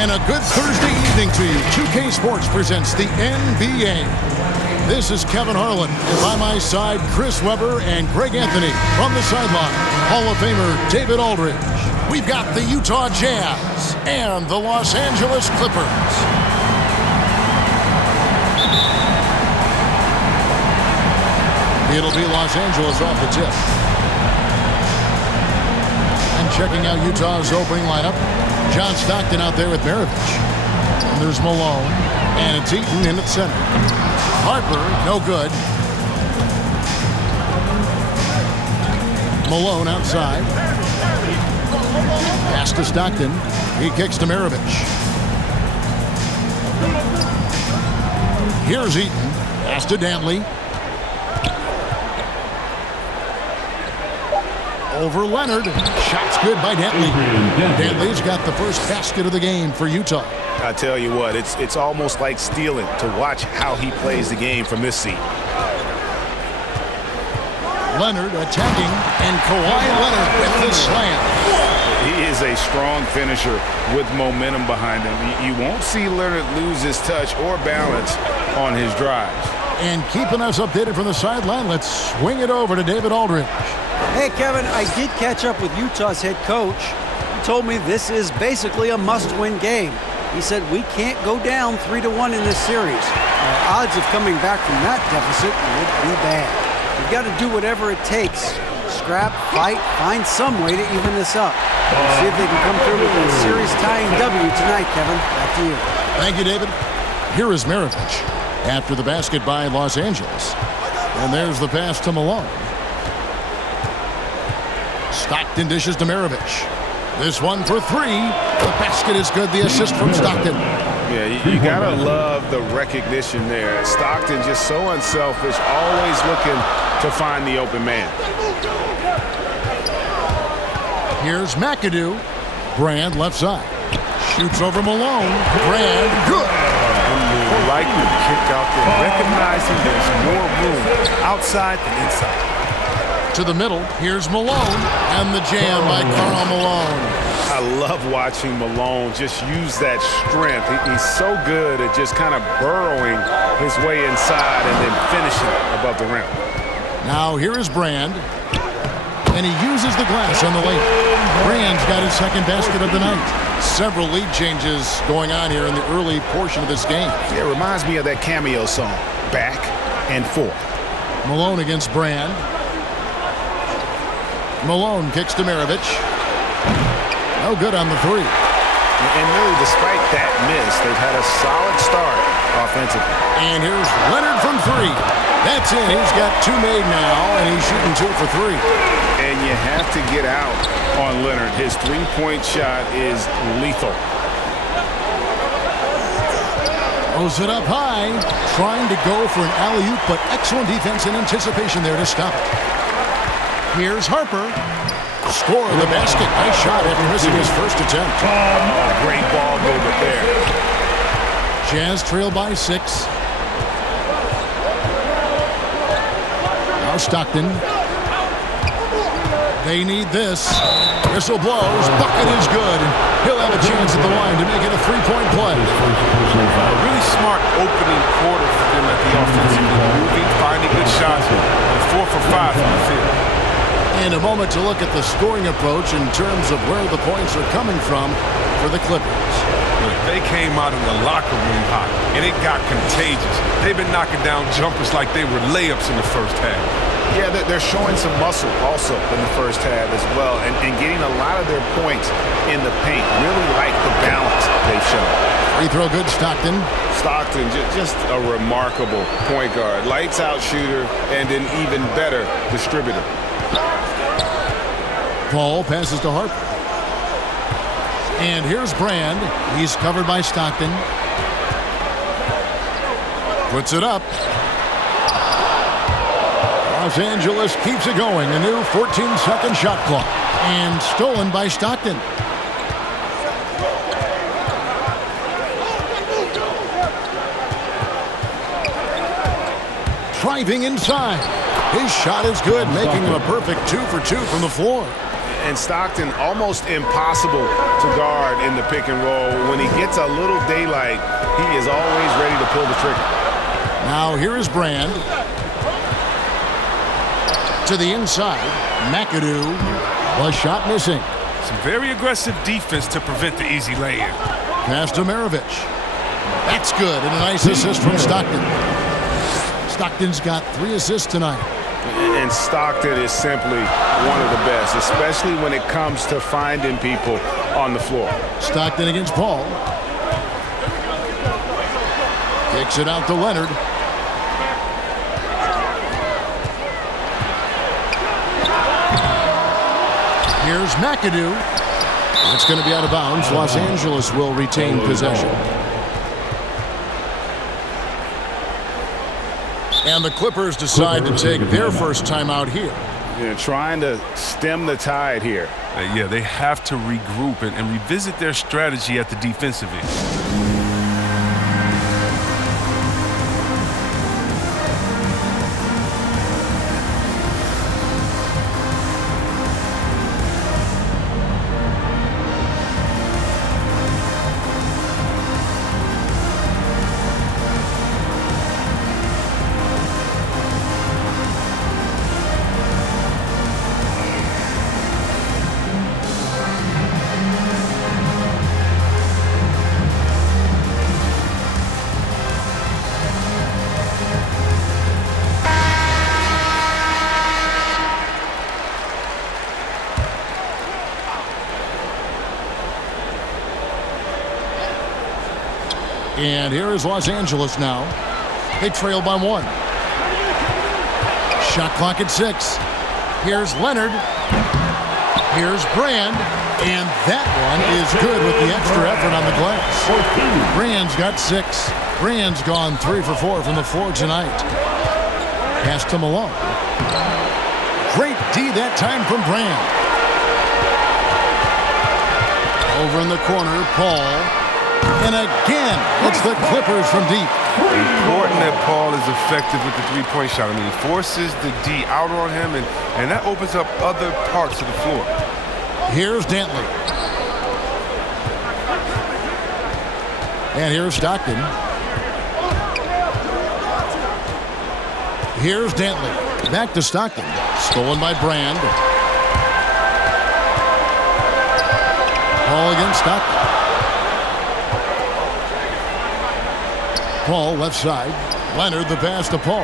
And a good Thursday evening to you. 2K Sports presents the NBA. This is Kevin Harlan, and by my side, Chris Webber and Greg Anthony. From the sideline, Hall of Famer David Aldridge. We've got the Utah Jazz and the Los Angeles Clippers. It'll be Los Angeles off the tip. And checking out Utah's opening lineup, John Stockton out there with Maravich. And there's Malone. And it's Eaton in at center. Harper, no good. Malone outside. Pass to Stockton. He kicks to Maravich. Here's Eaton. Pass to Dantley. Over Leonard. Shot's good by Dantley. Dantley's got the first basket of the game for Utah. I tell you what, it's almost like stealing to watch how he plays the game from this seat. Leonard attacking, and Kawhi Leonard with the slam. He is a strong finisher with momentum behind him. You won't see Leonard lose his touch or balance on his drives. And keeping us updated from the sideline, let's swing it over to David Aldridge. Hey, Kevin, I did catch up with Utah's head coach. He told me this is basically a must-win game. He said we can't go down 3-1 in this series. Our odds of coming back from that deficit would be bad. We've got to do whatever it takes. Scrap, fight, find some way to even this up. We'll see if they can come through with a series-tying W tonight, Kevin. Back to you. Thank you, David. Here is Maravich after the basket by Los Angeles. And there's the pass to Malone. Stockton dishes to Maravich. This one for three. The basket is good. The assist from Stockton. Yeah, you gotta love the recognition there. Stockton just so unselfish, always looking to find the open man. Here's McAdoo. Brand left side. Shoots over Malone. Brand, good. Like the kick out there, recognizing there's more room outside than inside. To the middle, here's Malone, and the jam by Karl Malone. I love watching Malone just use that strength. He's so good at just kind of burrowing his way inside and then finishing above the rim. Now here is Brand, and he uses the glass on the lane. Brand's got his second basket of the night. Several lead changes going on here in the early portion of this game. Yeah, it reminds me of that Cameo song, Back and Forth. Malone against Brand. Malone kicks to Maravich. No good on the three. And really, despite that miss, they've had a solid start offensively. And here's Leonard from three. That's it. He's got two made now, and he's shooting 2 for 3. And you have to get out on Leonard. His three-point shot is lethal. Throws it up high. Trying to go for an alley-oop, but excellent defense and anticipation there to stop it. Here's Harper. Score the basket. Nice shot after missing his first attempt. Great ball movement there. Jazz trail by 6. Now Stockton. They need this. Whistle blows. Bucket is good. He'll have a chance at the line to make it a 3-point play. A really smart opening quarter for them at the offensive end. Moving, finding good shots, and 4 for 5 from the field. In a moment to look at the scoring approach in terms of where the points are coming from for the Clippers. Look, they came out in the locker room hot, and it got contagious. They've been knocking down jumpers like they were layups in the first half. Yeah, they're showing some muscle also in the first half as well, and getting a lot of their points in the paint. Really like the balance they've shown. Free throw good, Stockton. Stockton, just a remarkable point guard. Lights out shooter and an even better distributor. Paul passes to Harper. And here's Brand. He's covered by Stockton. Puts it up. Los Angeles keeps it going. A new 14-second shot clock. And stolen by Stockton. Driving inside. His shot is good, making him a perfect 2 for 2 from the floor. And Stockton almost impossible to guard in the pick and roll. When he gets a little daylight, he is always ready to pull the trigger. Now here is Brand. To the inside. McAdoo. Was shot missing. Some very aggressive defense to prevent the easy lay-in. Pass to Maravich. That's good, and a nice assist from Stockton. Stockton's got 3 assists tonight. And Stockton is simply one of the best, especially when it comes to finding people on the floor. Stockton against Paul. Kicks it out to Leonard. Here's McAdoo. It's going to be out of bounds. Los Angeles will retain possession. And the Clippers decide to take their first timeout here. They're trying to stem the tide here. Yeah, they have to regroup and revisit their strategy at the defensive end. And here is Los Angeles now. They trail by 1. Shot clock at 6. Here's Leonard. Here's Brand. And that one is good with the extra effort on the glass. Brand's got 6. Brand's gone 3 for 4 from the floor tonight. Pass to Malone. Great D that time from Brand. Over in the corner, Paul. And again, it's the Clippers from deep. Important that Paul is effective with the three-point shot. I mean, he forces the D out on him, and that opens up other parts of the floor. Here's Dantley. And here's Stockton. Here's Dantley. Back to Stockton. Stolen by Brand. Paul against Stockton. Paul left side. Leonard the pass to Paul.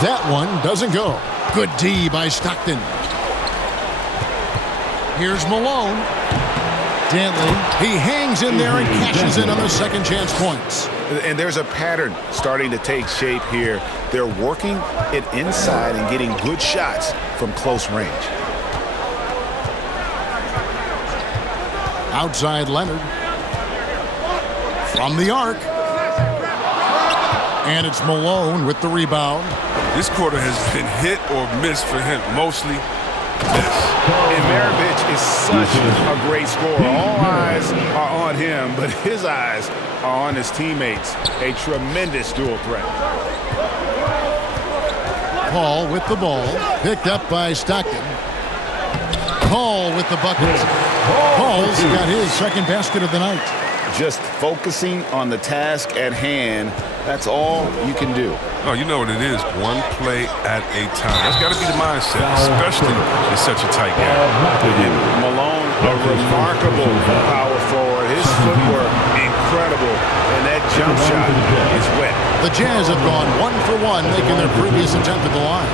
That one doesn't go. Good D by Stockton. Here's Malone. Dantley. He hangs in there and cashes in on the second chance points. And there's a pattern starting to take shape here. They're working it inside and getting good shots from close range. Outside Leonard. From the arc. And it's Malone with the rebound. This quarter has been hit or miss for him. Mostly miss. And Maravich is such a great scorer. All eyes are on him, but his eyes are on his teammates. A tremendous dual threat. Paul with the ball. Picked up by Stockton. Paul with the bucket. Paul's got his second basket of the night. Just focusing on the task at hand, that's all you can do. Oh, you know what it is. One play at a time. That's got to be the mindset, especially in such a tight game. And Malone, a remarkable power forward. His footwork, incredible. And that jump shot is wet. The Jazz have gone 1 for 1, making their previous attempt at the line.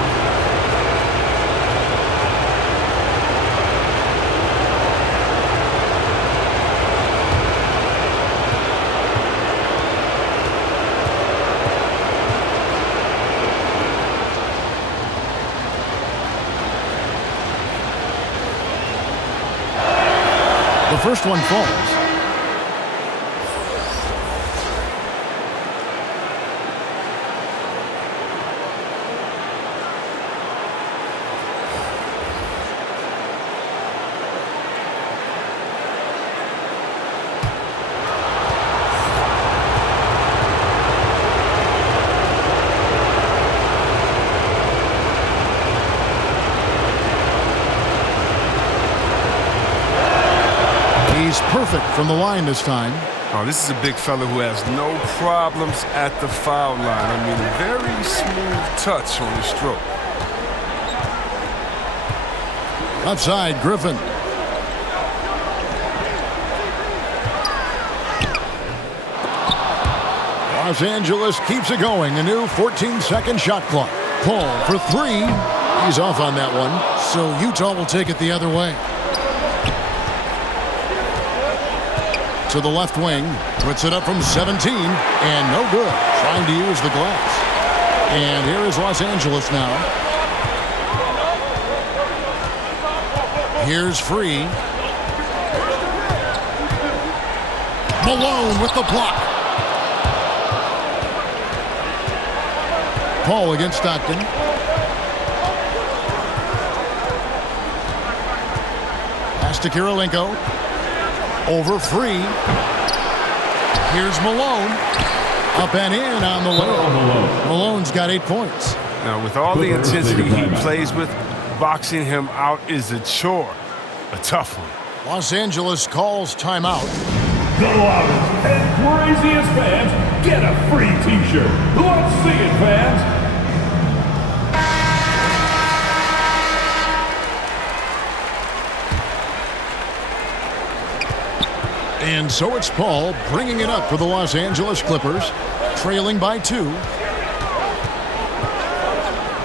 The first one falls. He's perfect from the line this time. Oh, this is a big fella who has no problems at the foul line. I mean, very smooth touch on the stroke. Outside, Griffin. Los Angeles keeps it going. A new 14-second shot clock. Paul for three. He's off on that one. So Utah will take it the other way. To the left wing. Puts it up from 17. And no good. Trying to use the glass. And here is Los Angeles now. Here's Free. Malone with the block. Paul against Stockton. Pass to Kirilenko. Over Free. Here's Malone. Up and in on the way. Malone's got 8 points. Now, with all the intensity he plays with, boxing him out is a chore. A tough one. Los Angeles calls timeout. The loudest and craziest fans get a free T-shirt. Let's see it, fans. And so it's Paul bringing it up for the Los Angeles Clippers, trailing by 2.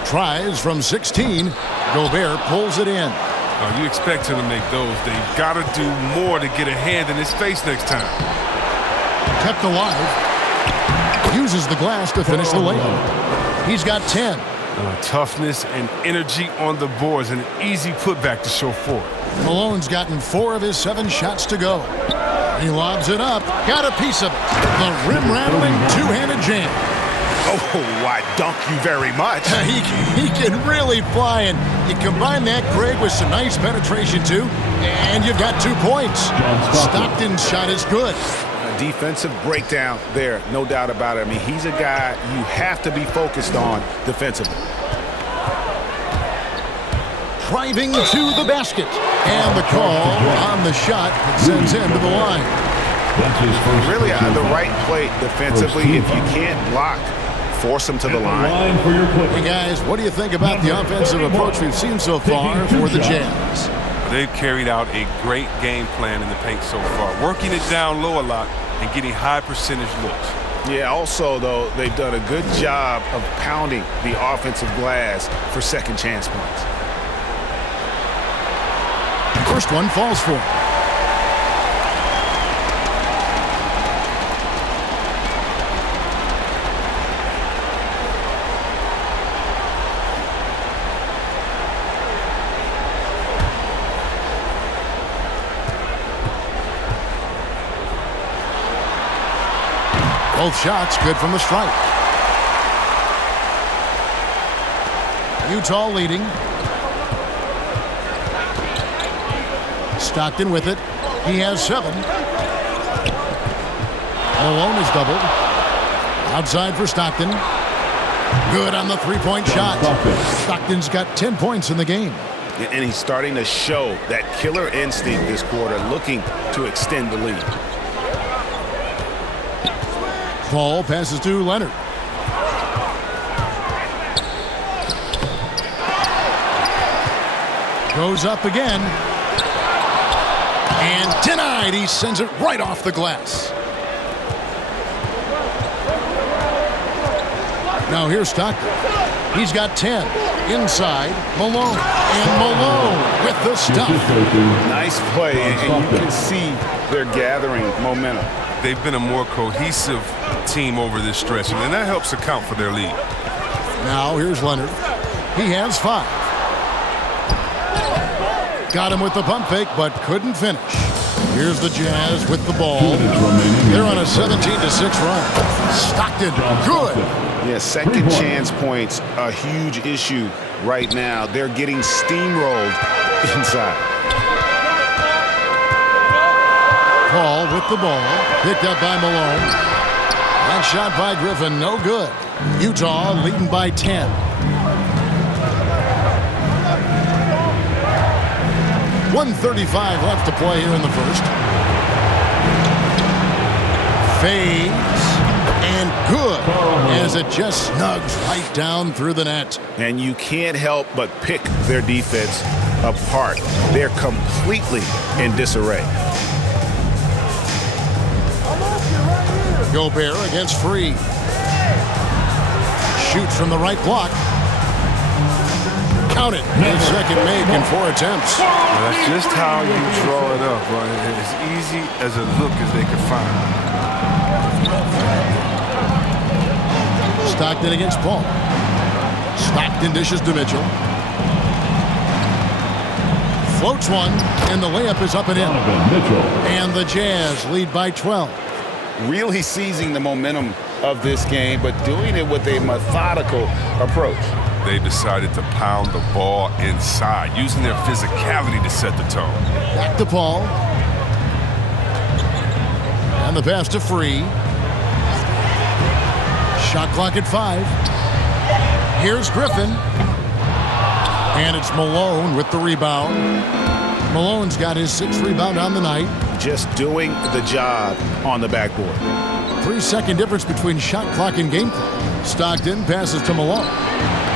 Tries from 16. Gobert pulls it in. You expect him to make those. They've got to do more to get a hand in his face next time. Kept alive. Uses the glass to finish the layup. He's got 10. Toughness and energy on the boards, and an easy putback to show for it. Malone's gotten 4 of his 7 shots to go. He lobs it up. Got a piece of it. The rim-rattling two-handed jam. Oh, I dunk you very much. He can really fly, and you combine that, Greg, with some nice penetration, too, and you've got 2 points. Stockton's shot is good. A defensive breakdown there, no doubt about it. I mean, he's a guy you have to be focused on defensively. Driving to the basket. And the call on the shot that sends him to the line. Really the right play defensively. If you can't block, force him to the line. Hey, guys, what do you think about the offensive approach we've seen so far for the Jazz? They've carried out a great game plan in the paint so far, working it down low a lot and getting high percentage looks. Yeah, also, though, they've done a good job of pounding the offensive glass for second chance points. First one falls for him. Both shots good from the stripe. Utah leading. Stockton with it. He has 7. Malone is doubled. Outside for Stockton. Good on the three-point shot. Stockton's got 10 points in the game. And he's starting to show that killer instinct this quarter, looking to extend the lead. Paul passes to Leonard. Goes up again. And denied. He sends it right off the glass. Now here's Stockton. He's got 10. Inside, Malone. And Malone with the stuff. Nice play, and you can see they're gathering momentum. They've been a more cohesive team over this stretch, and that helps account for their lead. Now here's Leonard. He has 5. Got him with the pump fake, but couldn't finish. Here's the Jazz with the ball. They're on a 17-6 run. Stockton, good. Yeah, second chance points, a huge issue right now. They're getting steamrolled inside. Paul with the ball, picked up by Malone. That shot by Griffin, no good. Utah leading by 10. 1:35 left to play here in the first. Fades. And good, as it just snugs right down through the net. And you can't help but pick their defense apart. They're completely in disarray. Gobert against Free. Shoots from the right block. Count it. His second make in 4 attempts. Well, that's just how you draw it up, right? As easy as a look as they could find. Stockton against Paul. Stockton dishes to Mitchell. Floats one, and the layup is up and in. And the Jazz lead by 12. Really seizing the momentum of this game, but doing it with a methodical approach. They decided to pound the ball inside, using their physicality to set the tone. Back to Paul. And the pass to Free. Shot clock at 5. Here's Griffin. And it's Malone with the rebound. Malone's got his 6th rebound on the night. Just doing the job on the backboard. 3-second difference between shot clock and game clock. Stockton passes to Malone.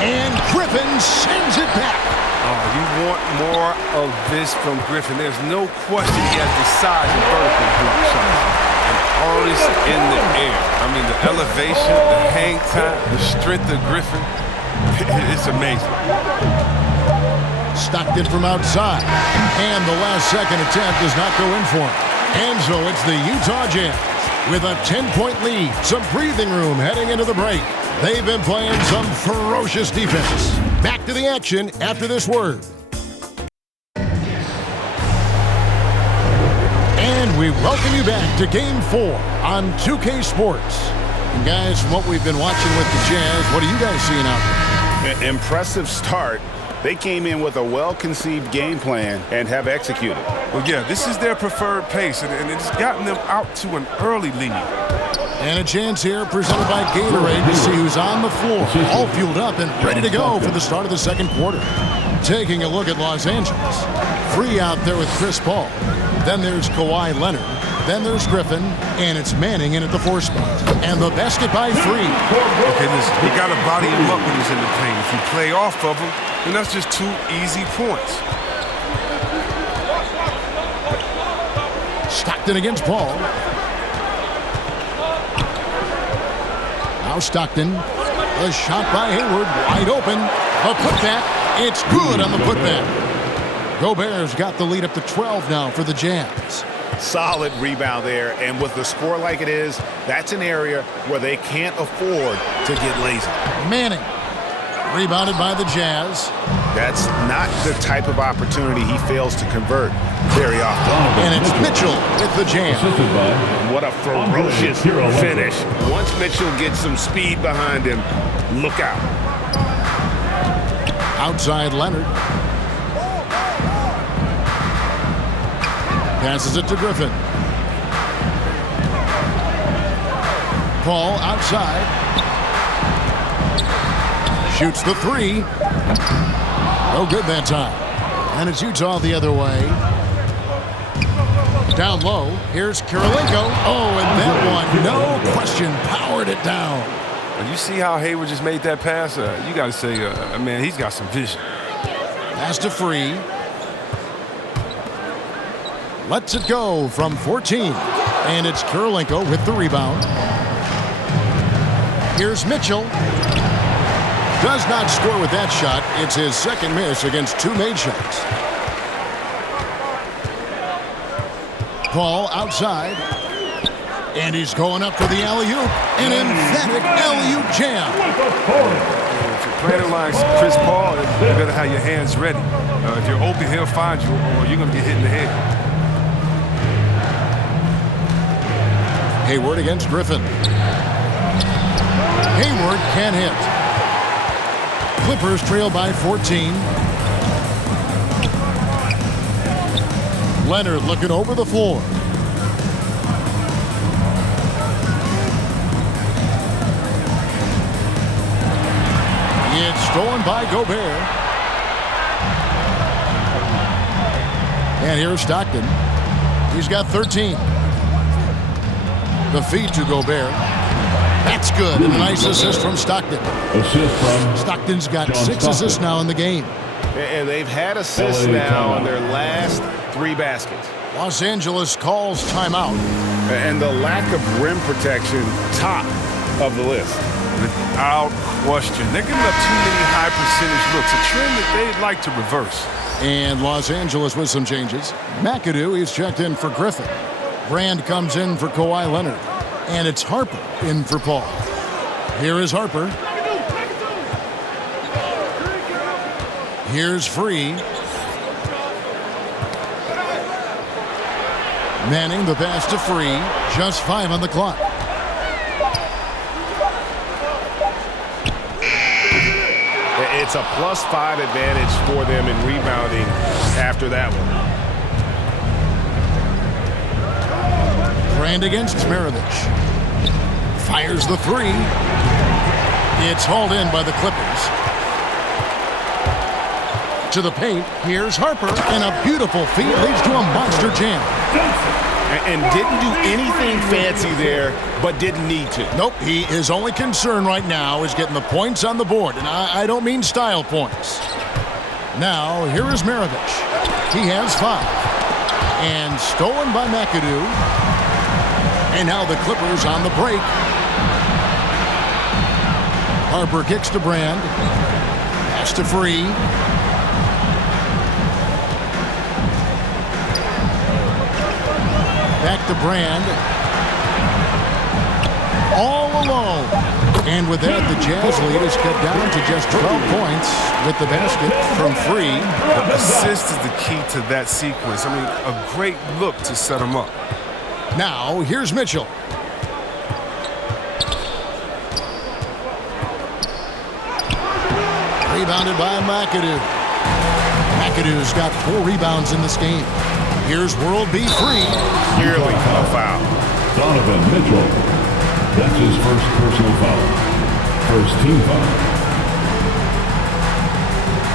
And Griffin sends it back. Oh, you want more of this from Griffin. There's no question he has the size and vertical block shots. An artist in the air. I mean, the elevation, the hang time, the strength of Griffin, it's amazing. Stockton from outside. And the last second attempt does not go in for him. And so it's the Utah Jazz with a 10-point lead. Some breathing room heading into the break. They've been playing some ferocious defense. Back to the action after this word. And we welcome you back to Game 4 on 2K Sports. And guys, from what we've been watching with the Jazz, what are you guys seeing out there? An impressive start. They came in with a well-conceived game plan and have executed. Well, yeah, this is their preferred pace, and it's gotten them out to an early lead. And a chance here presented by Gatorade to see who's on the floor, all fueled up and ready to go for the start of the second quarter. Taking a look at Los Angeles. Free out there with Chris Paul. Then there's Kawhi Leonard. Then there's Griffin, and it's Manning in at the 4 spot. And the basket by Free. Okay, listen, you got to body him up when he's in the paint. If you play off of him, then that's just 2 easy points. Stockton against Paul. Now Stockton. The shot by Hayward, wide open. A putback. It's good on the putback. Gobert's got the lead up to 12 now for the Jazz. Solid rebound there, and with the score like it is, that's an area where they can't afford to get lazy. Manning, rebounded by the Jazz. That's not the type of opportunity he fails to convert very often. And it's Mitchell with the jam. What a ferocious finish. Once Mitchell gets some speed behind him, look out. Outside Leonard. Passes it to Griffin. Paul outside. Shoots the 3. No good that time. And it's Utah the other way. Down low. Here's Kirilenko. Oh, and that one, no question, powered it down. And you see how Hayward just made that pass? You got to say, man, he's got some vision. Pass to Free. Lets it go from 14. And it's Kirilenko with the rebound. Here's Mitchell. Does not score with that shot. It's his second miss against 2 made shots. Paul outside. And he's going up for the alley-oop. An emphatic alley-oop jam. If you're playing like Chris Paul, you better have your hands ready. If you're open, he'll find you, or you're going to get hit in the head. Hayward against Griffin. Hayward can hit. Clippers trail by 14. Leonard looking over the floor. It's stolen by Gobert. And here's Stockton. He's got 13. The feed to Gobert. That's good. And a nice assist from Stockton. Assist from Stockton's got John 6 assists now in the game. And they've had assists LA now on timeout. their last 3 baskets. Los Angeles calls timeout. And the lack of rim protection, top of the list. Without question. They're giving up too many high percentage looks, a trend that they'd like to reverse. And Los Angeles with some changes. McAdoo, he's checked in for Griffin. Brand comes in for Kawhi Leonard. And it's Harper in for Paul. Here is Harper. Here's Free. Manning the pass to Free. Just 5 on the clock. It's a +5 advantage for them in rebounding after that one. Brand against Smarovich. Fires the 3. It's hauled in by the Clippers. To the paint. Here's Harper. And a beautiful feed leads to a monster jam. And didn't do anything fancy there, but didn't need to. Nope, his only concern right now is getting the points on the board, and I don't mean style points. Now, here is Maravich. He has 5. And stolen by McAdoo. And now the Clippers on the break. Harper kicks to Brand. Pass to Free. Back to Brand. All alone. And with that, the Jazz lead is cut down to just 12 points with the basket from Free. The assist is the key to that sequence. I mean, a great look to set them up. Now, here's Mitchell. Rebounded by McAdoo. McAdoo's got 4 rebounds in this game. Here's World B. Free. Clearly a foul. Donovan Mitchell. That's his first personal foul. First team foul.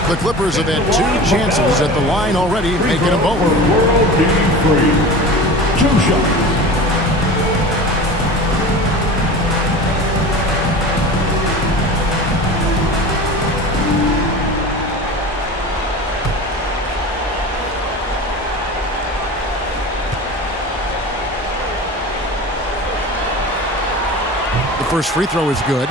The Clippers have had 2 chances at the line already, making them both. World B. Free. 2 shots. First free throw is good.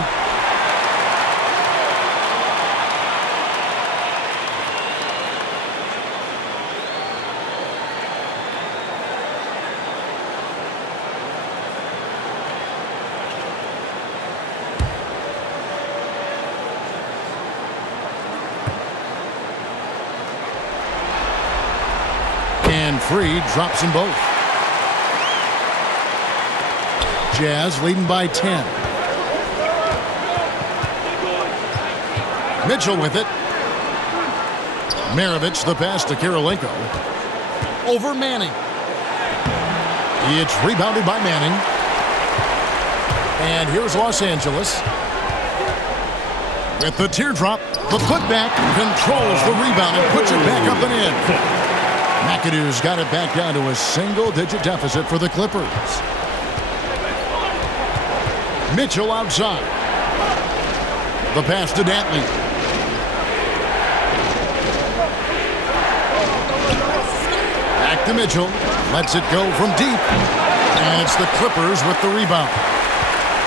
And Free drops them both. Jazz leading by 10. Mitchell with it. Maravich the pass to Kirilenko. Over Manning. It's rebounded by Manning. And here's Los Angeles. With the teardrop, the putback controls the rebound and puts it back up and in. McAdoo's got it back down to a single-digit deficit for the Clippers. Mitchell outside. The pass to Dantley. Back to Mitchell. Lets it go from deep. And it's the Clippers with the rebound.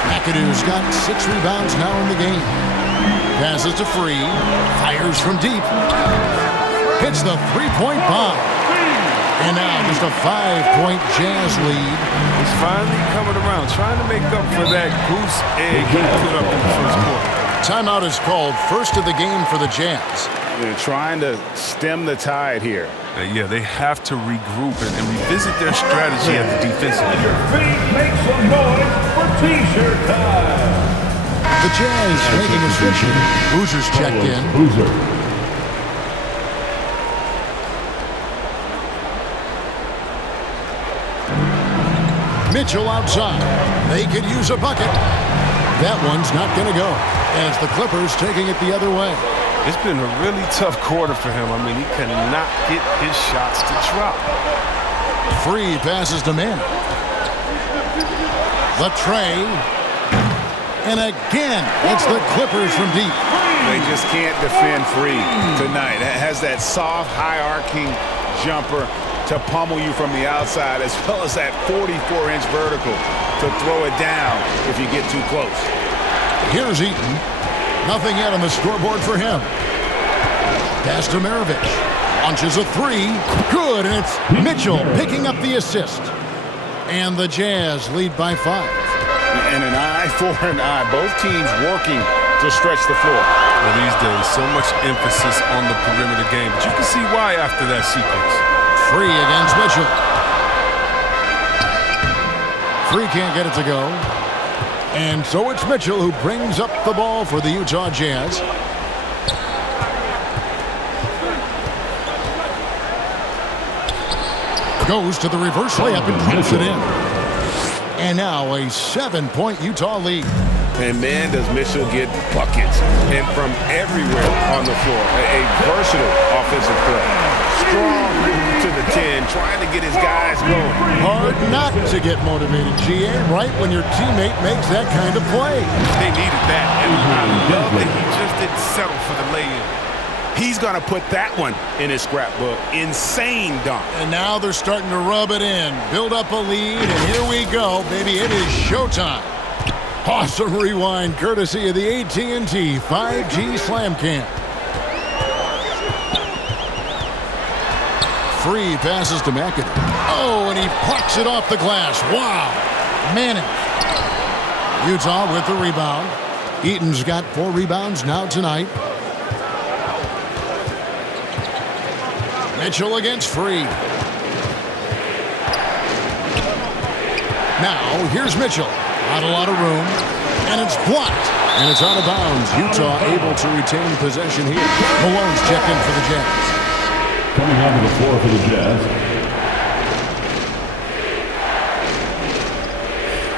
McAdoo's got 6 rebounds now in the game. Passes to Free. Fires from deep. Hits the 3-point bomb. And now just a 5-point Jazz lead. He's finally coming around, trying to make up for that goose egg he put up in the first quarter. Timeout is called, first of the game for the Jazz. They're trying to stem the tide here. Yeah, they have to regroup and revisit their strategy at the defensive end. Your feet make some noise for T-shirt time. The Jazz making a switch. Boozer's checked in. Boozer. Mitchell outside. They could use a bucket. That one's not going to go. As the Clippers taking it the other way. It's been a really tough quarter for him. I mean, he cannot get his shots to drop. Free passes to Manning. The tray. And again, it's the Clippers from deep. They just can't defend free tonight. It has that soft, high-arcing jumper to pummel you from the outside, as well as that 44-inch vertical to throw it down if you get too close. Here's Eaton. Nothing yet on the scoreboard for him. Pass to Maravich. Launches a three. Good, and it's Mitchell picking up the assist. And the Jazz lead by 5. And an eye for an eye. Both teams working to stretch the floor. Well, these days, so much emphasis on the perimeter game, but you can see why after that sequence. Free against Mitchell. Free can't get it to go. And so it's Mitchell who brings up the ball for the Utah Jazz. Goes to the reverse layup and puts it in. And now a 7-point Utah lead. And man, does Mitchell get buckets. And from everywhere on the floor. A versatile offensive threat. Strong move to the 10, trying to get his guys going. Hard not to get motivated, GA, right when your teammate makes that kind of play. They needed that, and I love that he just didn't settle for the lay-in. He's going to put that one in his scrapbook. Insane dunk. And now they're starting to rub it in, build up a lead, and here we go, baby. It is showtime. Awesome rewind, courtesy of the AT&T 5G Slam Cam. Free passes to McAdoo. Oh, and he plucks it off the glass. Wow. Manning. Utah with the rebound. Eaton's got 4 rebounds now tonight. Mitchell against Free. Now, here's Mitchell. Not a lot of room. And it's blocked. And it's out of bounds. Utah able to retain possession here. Malone's checked in for the Jazz. Coming onto the floor for the Jazz.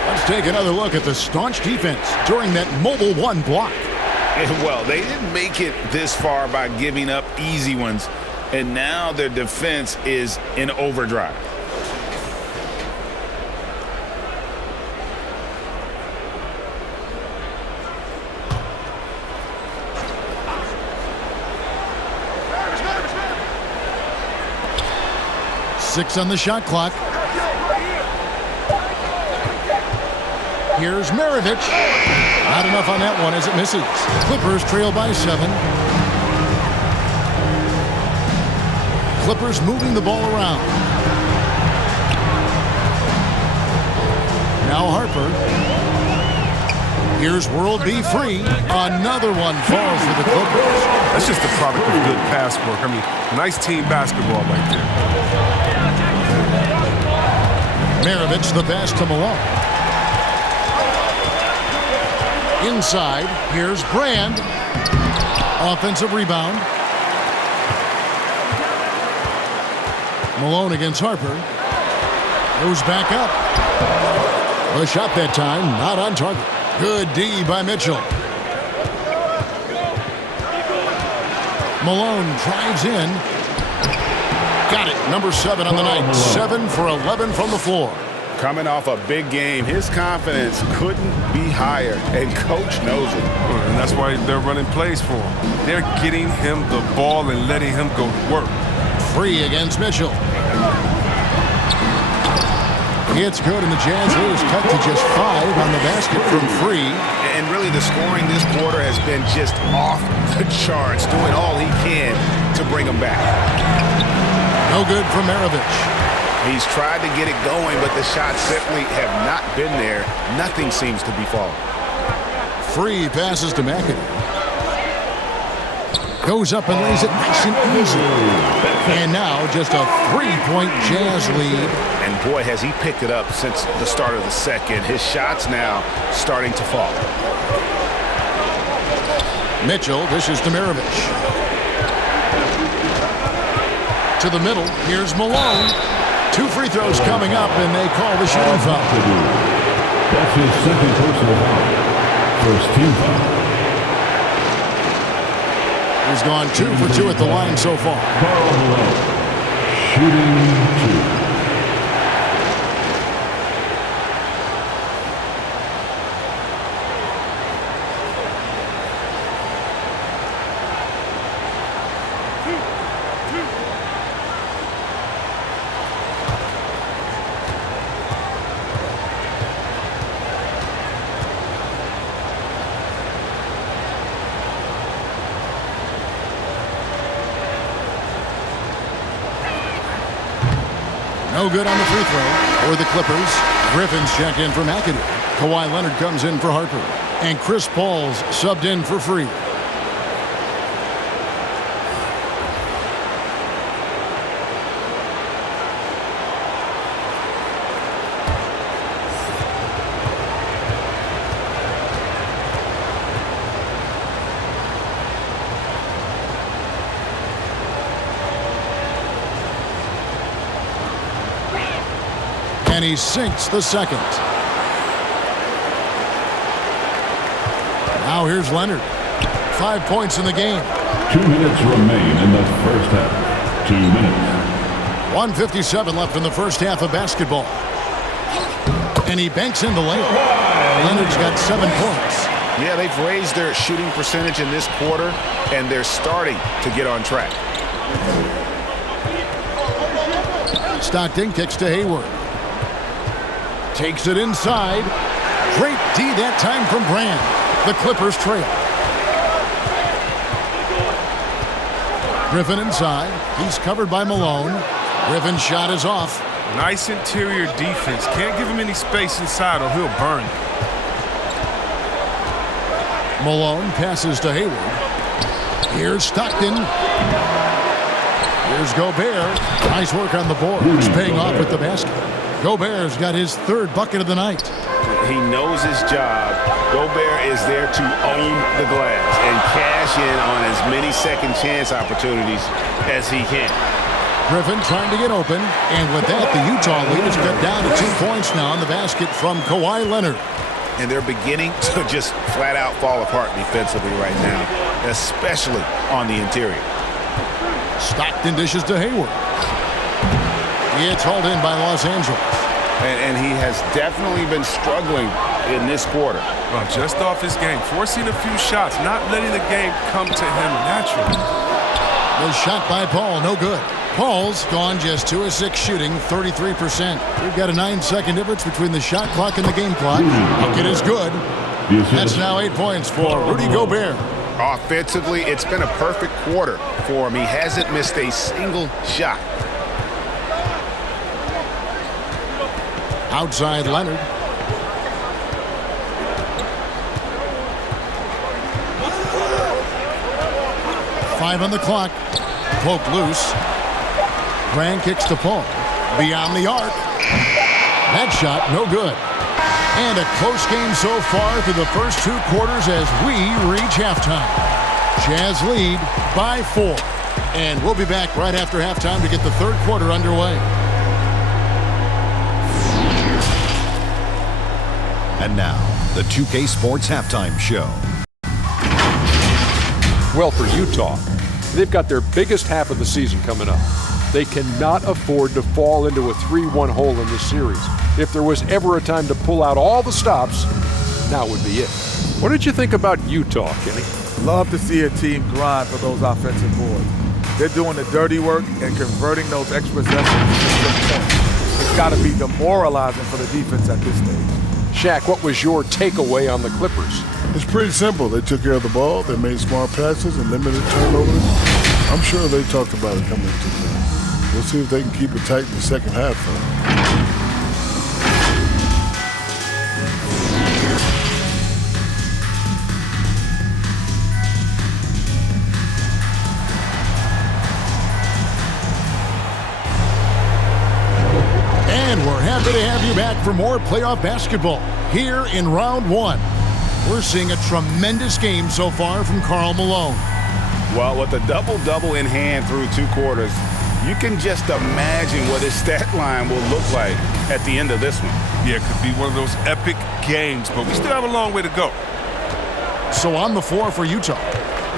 Let's take another look at the staunch defense during that mobile 1 block. Well, they didn't make it this far by giving up easy ones. And now their defense is in overdrive. Six on the shot clock. Here's Maravich. Not enough on that one as it misses. Clippers trail by 7. Clippers moving the ball around. Now Harper. Here's World B Free. Another one falls for the Clippers. That's just a product of good pass work. I mean, nice team basketball right there. Maravich the pass to Malone. Inside, here's Brand. Offensive rebound. Malone against Harper. Goes back up. The shot that time, not on target. Good D by Mitchell. Malone drives in. Got it. Number 7 on the night. 7 for 11 from the floor. Coming off a big game, his confidence couldn't be higher, and coach knows it. And that's why they're running plays for him. They're getting him the ball and letting him go to work. Free against Mitchell. It's good, and the Jazz lose cut to just 5 on the basket from Free. And really the scoring this quarter has been just off the charts, doing all he can to bring them back. No good for Maravich. He's tried to get it going, but the shots simply have not been there. Nothing seems to be falling. Free passes to McAdoo. Goes up and lays it nice and easy. And now just a 3-point Jazz lead. And boy, has he picked it up since the start of the second. His shots now starting to fall. Mitchell dishes to Maravich. To the middle, here's Malone. 2 free throws coming up, and they call the shooting foul. That's his second personal foul. First team foul. He's gone 2 for 2 at the line so far. Karl Malone, shooting 2. No good on the free throw for the Clippers. Griffin's checked in for McAdoo. Kawhi Leonard comes in for Harper. And Chris Paul's subbed in for Free. And he sinks the second. Now here's Leonard. 5 points in the game. 2 minutes remain in the first half. 2 minutes. 1:57 left in the first half of basketball. And he banks in the lane. Leonard's got 7 points. Yeah, they've raised their shooting percentage in this quarter, and they're starting to get on track. Stockton kicks to Hayward. Takes it inside. Great D that time from Brand. The Clippers trail. Griffin inside. He's covered by Malone. Griffin's shot is off. Nice interior defense. Can't give him any space inside or he'll burn. Malone passes to Hayward. Here's Stockton. Here's Gobert. Nice work on the boards. Paying off with the basket. Gobert's got his 3rd bucket of the night. He knows his job. Gobert is there to own the glass and cash in on as many second chance opportunities as he can. Griffin trying to get open. And with that, the Utah lead is cut down to 2 points now on the basket from Kawhi Leonard. And they're beginning to just flat out fall apart defensively right now, especially on the interior. Stockton dishes to Hayward. It's hauled in by Los Angeles. And he has definitely been struggling in this quarter. Well, just off his game, forcing a few shots, not letting the game come to him naturally. The shot by Paul, no good. Paul's gone just 2 of 6 shooting, 33%. We've got a 9-second difference between the shot clock and the game clock. Bucket is good. That's now 8 points for Rudy Gobert. Offensively, it's been a perfect quarter for him. He hasn't missed a single shot. Outside Leonard. Five on the clock. Poked loose. Brand kicks to Paul. Beyond the arc. That shot, no good. And a close game so far through the first 2 quarters as we reach halftime. Jazz lead by 4. And we'll be back right after halftime to get the 3rd quarter underway. And now, the 2K Sports Halftime Show. Well, for Utah, they've got their biggest half of the season coming up. They cannot afford to fall into a 3-1 hole in this series. If there was ever a time to pull out all the stops, now would be it. What did you think about Utah, Kenny? Love to see a team grind for those offensive boards. They're doing the dirty work and converting those extra possessions into points. It's got to be demoralizing for the defense at this stage. Shaq, what was your takeaway on the Clippers? It's pretty simple. They took care of the ball. They made smart passes and limited turnovers. I'm sure they talked about it coming into the game. We'll see if they can keep it tight in the second half, though. Happy to have you back for more playoff basketball here in round 1. We're seeing a tremendous game so far from Karl Malone. Well, with a double-double in hand through 2 quarters, you can just imagine what his stat line will look like at the end of this one. Yeah, it could be one of those epic games, but we still have a long way to go. So on the floor for Utah,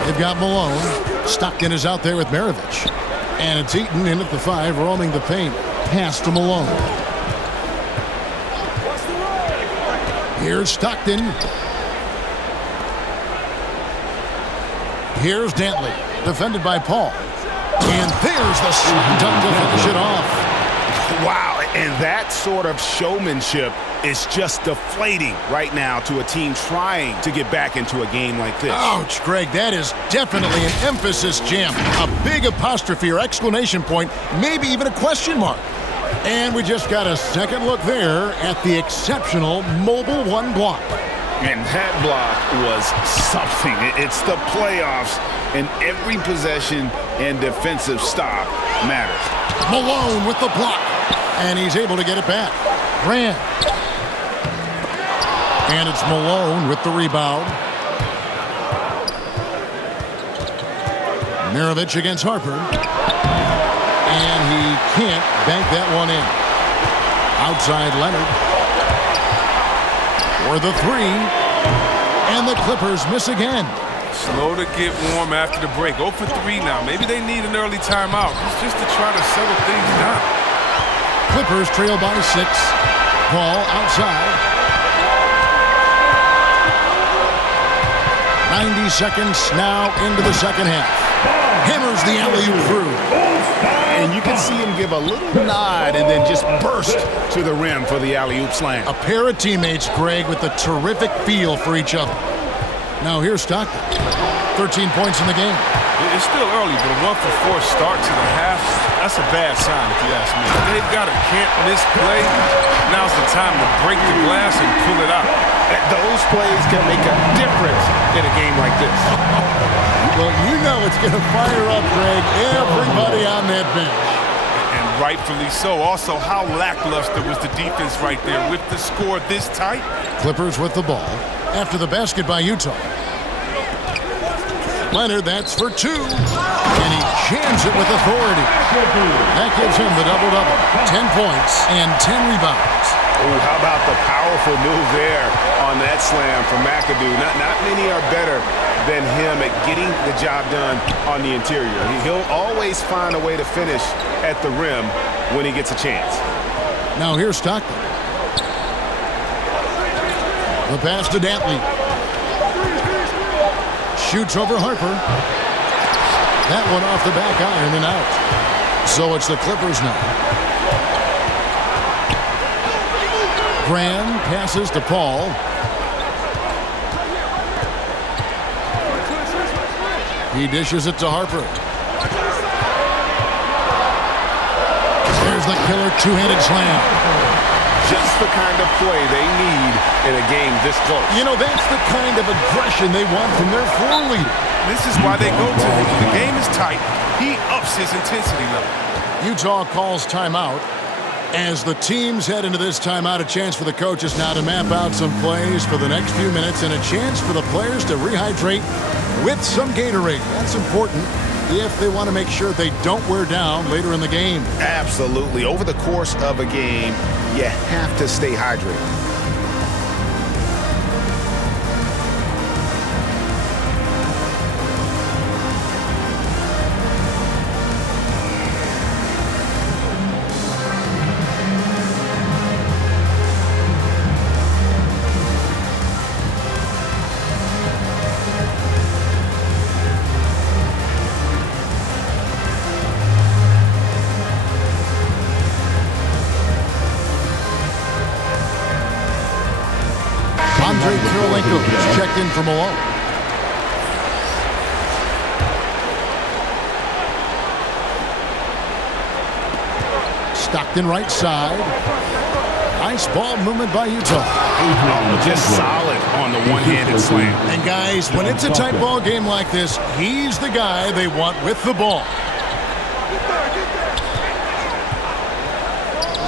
they've got Malone. Stockton is out there with Maravich. And it's Eaton in at the 5, roaming the paint. Pass to Malone. Here's Stockton. Here's Dantley, defended by Paul. And there's the slam dunk to finish it off. Wow, and that sort of showmanship is just deflating right now to a team trying to get back into a game like this. Ouch, Greg, that is definitely an emphasis jam. A big apostrophe or exclamation point, maybe even a question mark. And we just got a second look there at the exceptional Mobile One block. And that block was something. It's the playoffs, and every possession and defensive stop matters. Malone with the block, and he's able to get it back. Grant. And it's Malone with the rebound. Mirovic against Harper. And he can't bank that one in. Outside Leonard. For the three. And the Clippers miss again. Slow to get warm after the break. 0 for 3 now. Maybe they need an early timeout. It's just to try to settle things down. Clippers trail by 6. Ball outside. 90 seconds now into the second half. Hammers the alley-oop through. And you can see him give a little nod and then just burst to the rim for the alley-oop slam. A pair of teammates, Greg, with a terrific feel for each other. Now here's Stockton. 13 points in the game. It's still early, but a 1 for 4 start to the half, that's a bad sign if you ask me. They've got a can't-miss play. Now's the time to break the glass and pull it out. Those plays can make a difference in a game like this. Well, you know it's going to fire up, Greg, everybody on that bench. And rightfully so. Also, how lackluster was the defense right there with the score this tight? Clippers with the ball after the basket by Utah. Leonard, that's for 2. And he jams it with authority. That gives him the double-double. 10 points and 10 rebounds. Oh, how about the powerful move there on that slam from McAdoo? Not many are better than him at getting the job done on the interior. He'll always find a way to finish at the rim when he gets a chance. Now here's Stockton. The pass to Dantley. Shoots over Harper. That one off the back iron and out. So it's the Clippers now. Graham passes to Paul. He dishes it to Harper. There's the killer two-handed slam. Just the kind of play they need in a game this close. You know, that's the kind of aggression they want from their floor leader. This is why they go to him. When the game is tight, he ups his intensity level. Utah calls timeout. As the teams head into this timeout, a chance for the coaches now to map out some plays for the next few minutes and a chance for the players to rehydrate with some Gatorade. That's important if they want to make sure they don't wear down later in the game. Absolutely. Over the course of a game, you have to stay hydrated. Checked in for Malone. Stockton right side. Nice ball movement by Utah. Oh, just solid on the one-handed slam. And guys, when it's a tight ball game like this, he's the guy they want with the ball.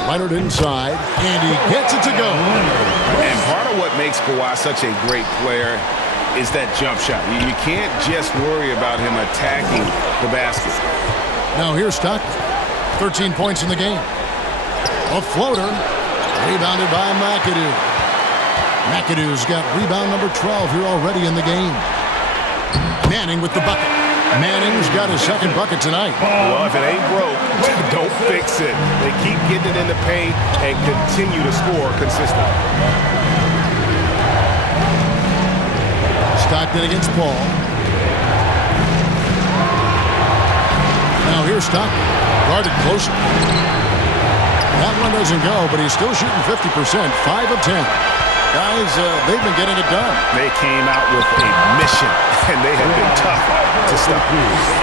Leonard inside, and he gets it to go. And part of what makes Kawhi such a great player is that jump shot. You can't just worry about him attacking the basket. Now here's Stockton. 13 points in the game. A floater. Rebounded by McAdoo. McAdoo's got rebound number 12 here already in the game. Manning with the bucket. Manning's got his second bucket tonight. Well, if it ain't broke, don't fix it. They keep getting it in the paint and continue to score consistently. Stockton against Paul. Now here's Stockton. Guarded closer. That one doesn't go, but he's still shooting 50%. 5 of 10. Guys, they've been getting it done. They came out with a mission, and they have been tough to stop.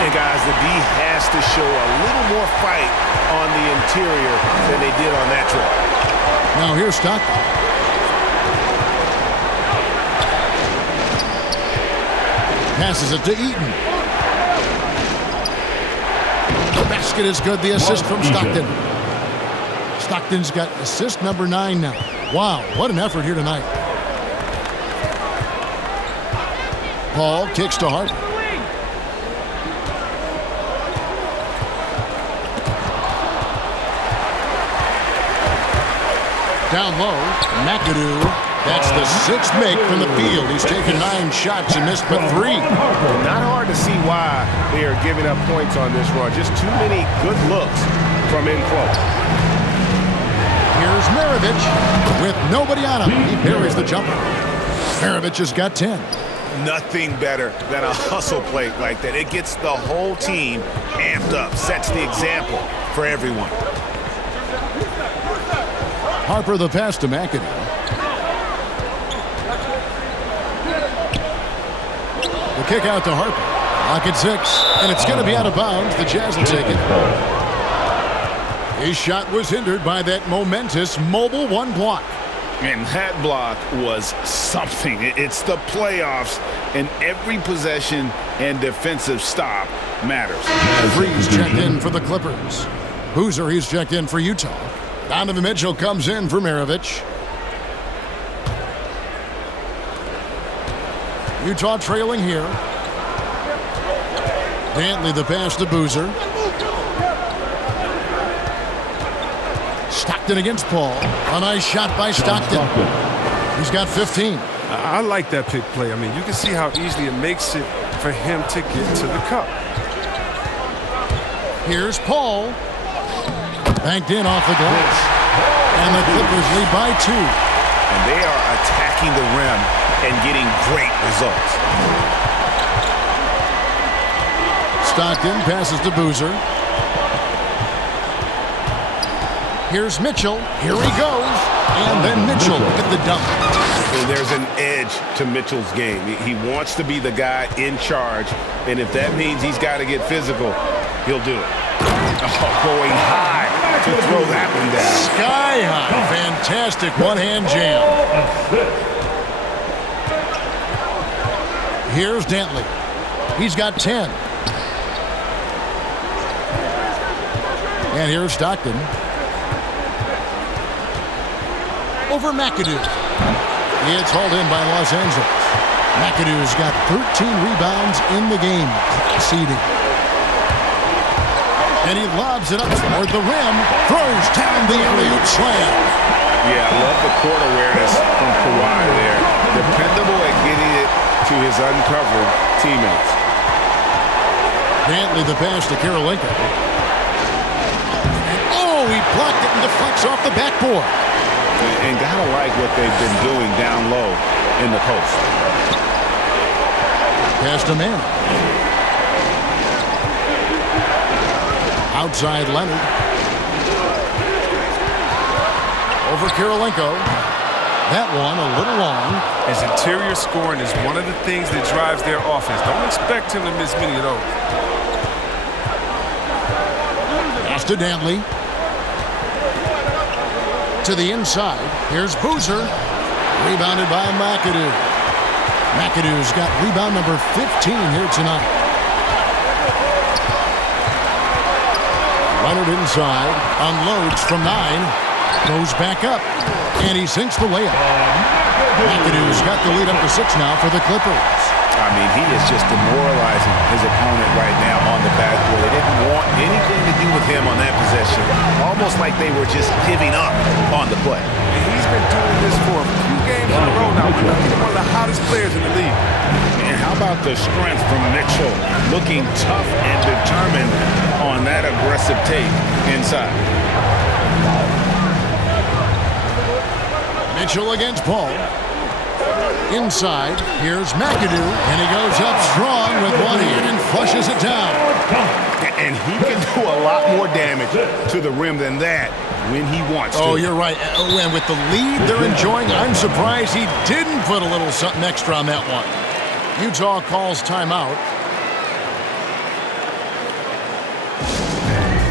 And guys, the D has to show a little more fight on the interior than they did on that trip. Now here's Stockton. Passes it to Eaton. The basket is good. The assist from Stockton. Stockton's got assist number 9 now. Wow, what an effort here tonight. Paul kicks to Hart. Down low, McAdoo. That's the 6th make from the field. He's taken 9 shots and missed but 3. Not hard to see why they are giving up points on this run. Just too many good looks from in close. Here's Maravich with nobody on him. He parries the jumper. Maravich has got 10. Nothing better than a hustle play like that. It gets the whole team amped up, sets the example for everyone. Harper the pass to McAdoo. The kick out to Harper. Lock at 6, and it's going to be out of bounds. The Jazz will take it. His shot was hindered by that momentous mobile 1 block. And that block was something. It's the playoffs, and every possession and defensive stop matters. Freeze checked in for the Clippers. Boozer, he's checked in for Utah. Donovan Mitchell comes in for Maravich. Utah trailing here. Dantley the pass to Boozer. Stockton against Paul. A nice shot by Stockton. He's got 15. I like that pick play. I mean, you can see how easily it makes it for him to get to the cup. Here's Paul. Banked in off the glass. And the Clippers lead by 2. And they are attacking the rim and getting great results. Stockton passes to Boozer. Here's Mitchell. Here he goes. And then Mitchell with the dunk. And there's an edge to Mitchell's game. He wants to be the guy in charge. And if that means he's got to get physical, he'll do it. Oh, going high to throw that one down. Sky high. Fantastic one-hand jam. Here's Dantley. He's got 10. And here's Stockton. Over McAdoo. It's hauled in by Los Angeles. McAdoo's got 13 rebounds in the game. Seeding. And he lobs it up toward the rim. Throws down the alley-oop slam. Yeah, I love the court awareness from Kawhi there. Dependable at getting it to his uncovered teammates. Dantley the pass to Karolinko. And oh, he blocked it and deflects off the backboard. And gotta like what they've been doing down low in the post. Pass to Manning. Outside Leonard. Over Karolinko. That one a little long. His interior scoring is one of the things that drives their offense. Don't expect him to miss many of those. Pass to Dantley. To the inside. Here's Boozer. Rebounded by McAdoo. McAdoo's got rebound number 15 here tonight. Leonard inside. Unloads from 9. Goes back up. And he sinks the layup. McAdoo's got the lead up to 6 now for the Clippers. I mean, he is just demoralizing his opponent right now on the backboard. They didn't want anything to do with him on that possession. Almost like they were just giving up on the play. And he's been doing this for a few games in a row now. He's one of the hottest players in the league. And how about the strength from Mitchell? Looking tough and determined on that aggressive take inside. Mitchell against Paul. Inside, here's McAdoo, and he goes up strong with one hand and flushes it down. And he can do a lot lot more damage to the rim than that when he wants to. Oh, you're right. And with the lead they're enjoying, I'm surprised he didn't put a little something extra on that one. Utah calls timeout.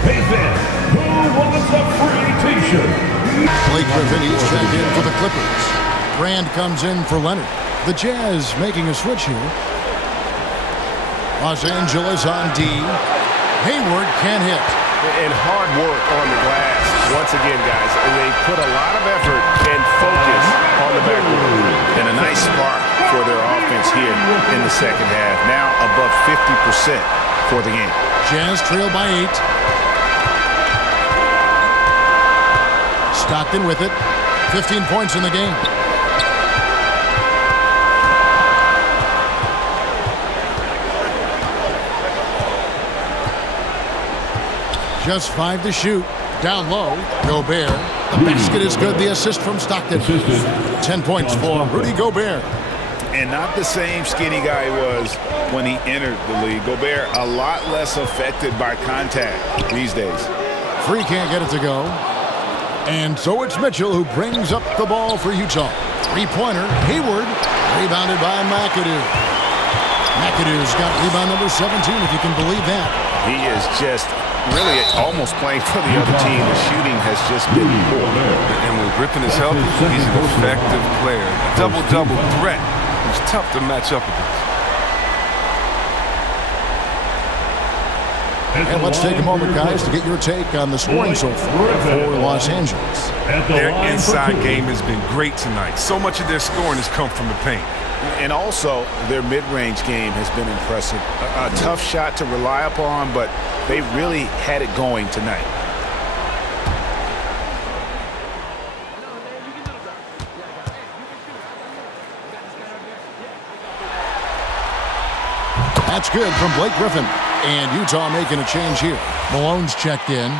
Hey then, who wants a free T-shirt? Blake Griffin, he's checked in for the Clippers. Brand comes in for Leonard. The Jazz making a switch here. Los Angeles on D. Hayward can't hit. And hard work on the glass. Once again, guys, they put a lot of effort and focus on the backboard. And a nice spark for their offense here in the second half. Now above 50% for the game. Jazz trail by 8. Stockton with it. 15 points in the game. Just 5 to shoot. Down low. Gobert. The basket is good. The assist from Stockton. 10 points for Rudy Gobert. And not the same skinny guy he was when he entered the league. Gobert a lot less affected by contact these days. Free can't get it to go. And so it's Mitchell who brings up the ball for Utah. Three-pointer. Hayward. Rebounded by McAdoo. McAdoo's got rebound number 17, if you can believe that. He is just really almost playing for the other team. The shooting has just been poor. And when Griffin is healthy, he's an effective player. A double-double threat. It's tough to match up against. And let's take a moment, guys, to get your take on the scoring so far for Los Angeles. Their inside game has been great tonight. So much of their scoring has come from the paint. And also, their mid-range game has been impressive. A tough shot to rely upon, but they really had it going tonight. That's good from Blake Griffin. And Utah making a change here. Malone's checked in.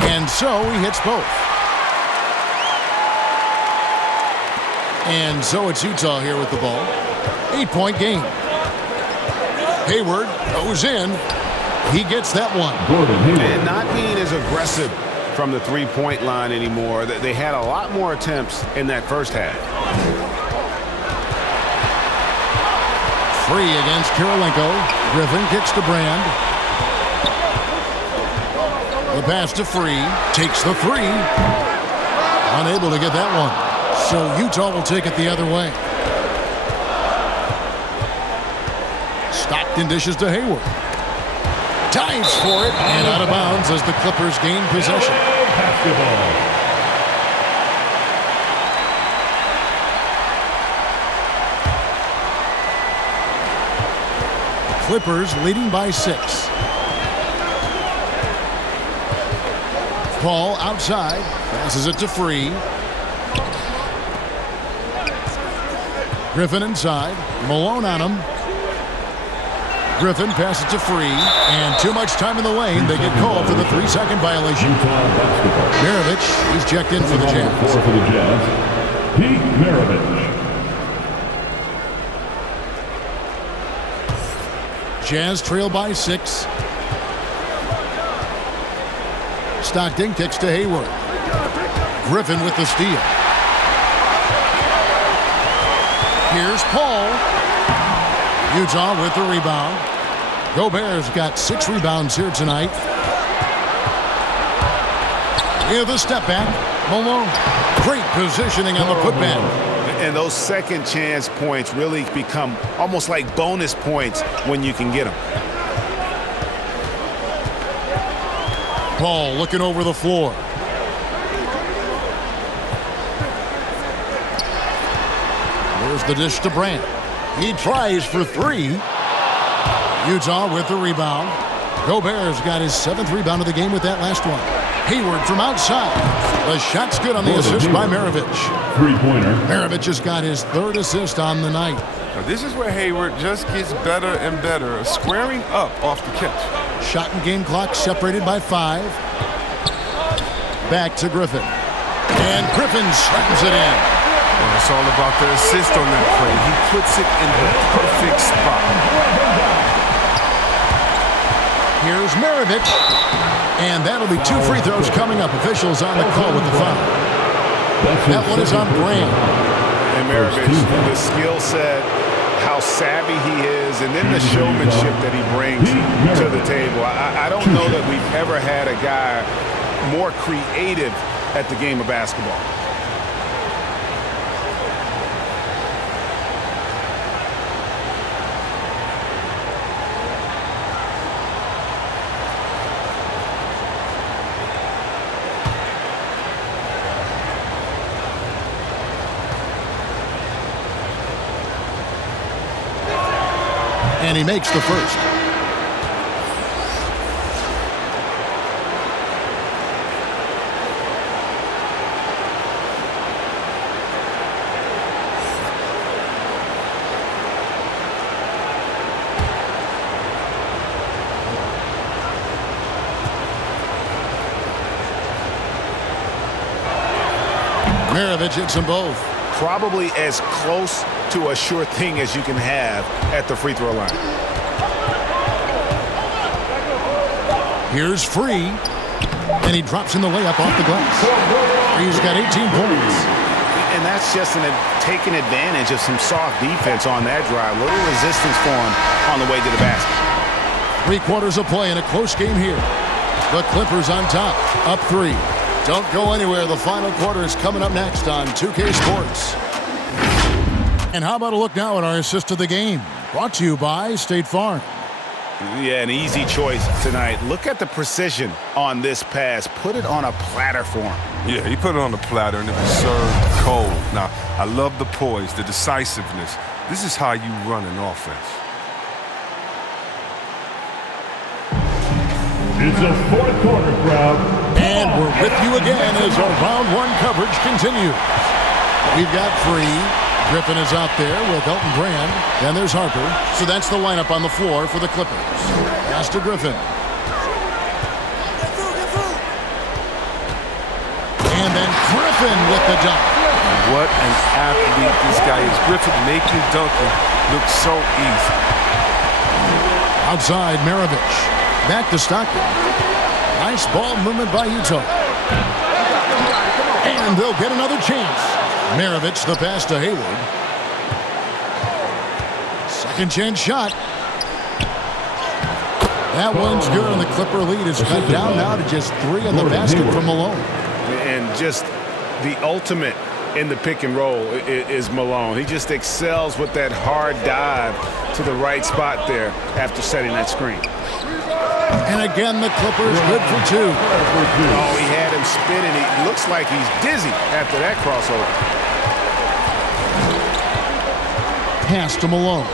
And so he hits both. And so it's Utah here with the ball. 8-point game. Hayward goes in. He gets that one. And not being as aggressive from the three-point line anymore. They had a lot more attempts in that first half. Free against Kirilenko. Griffin kicks to Brand. The pass to Free. Takes the three. Unable to get that one. So Utah will take it the other way. Stockton dishes to Hayward. Dives for it and out of bounds as the Clippers gain possession. Clippers leading by 6. Paul outside. Passes it to Free. Griffin inside. Malone on him. Griffin passes to Free, and too much time in the lane. They get called for the 3-second violation. Maravich, he's checked in for the Jazz. For the Jazz, Pete Maravich. Jazz trail by 6. Stockton kicks to Hayward. Griffin with the steal. Here's Paul. Utah with the rebound. Gobert's got 6 rebounds here tonight. Here's the step back. Malone. Great positioning on the putback. And those second chance points really become almost like bonus points when you can get them. Paul looking over the floor. There's the dish to Brand. He tries for 3. Utah with the rebound. Gobert's got his 7th rebound of the game with that last one. Hayward from outside. The shot's good on the assist by Maravich. Three-pointer. Maravich has got his 3rd assist on the night. Now, this is where Hayward just gets better and better, squaring up off the catch. Shot and game clock separated by 5. Back to Griffin. And Griffin slams it in. And it's all about the assist on that play. He puts it in the perfect spot. Here's Maravich. And that'll be 2 free throws coming up. Officials on the call with the foul. That one is on Graham. And Maravich, the skill set, how savvy he is, and then the showmanship that he brings to the table. I don't know that we've ever had a guy more creative at the game of basketball. And he makes the first. Maravich hits them both. Probably as close to a sure thing as you can have at the free throw line. Here's Free. And he drops in the layup off the glass. Free's got 18 points. And that's just taking advantage of some soft defense on that drive. Little resistance for him on the way to the basket. 3 quarters of play in a close game here. The Clippers on top, up 3. Don't go anywhere. The final quarter is coming up next on 2K Sports. And how about a look now at our assist of the game? Brought to you by State Farm. Yeah, an easy choice tonight. Look at the precision on this pass. Put it on a platter for him. Yeah, he put it on the platter and it was served cold. Now, I love the poise, the decisiveness. This is how you run an offense. It's a fourth quarter crowd. And we're with you again as our round 1 coverage continues. We've got Free. Griffin is out there with Elton Brand. Then there's Harper. So that's the lineup on the floor for the Clippers. Pass to Griffin. And then Griffin with the dunk. What an athlete this guy is. Griffin making dunking look so easy. Outside, Maravich. Back to Stockton. Nice ball movement by Utah. And they'll get another chance. Maravich the pass to Hayward. Second chance shot. That one's good, and the Clipper lead is cut down now to just 3 on the basket from Malone. And just the ultimate in the pick and roll is Malone. He just excels with that hard dive to the right spot there after setting that screen. And again, the Clippers good for 2. Oh, he had him spinning. He looks like he's dizzy after that crossover. Pass to Malone.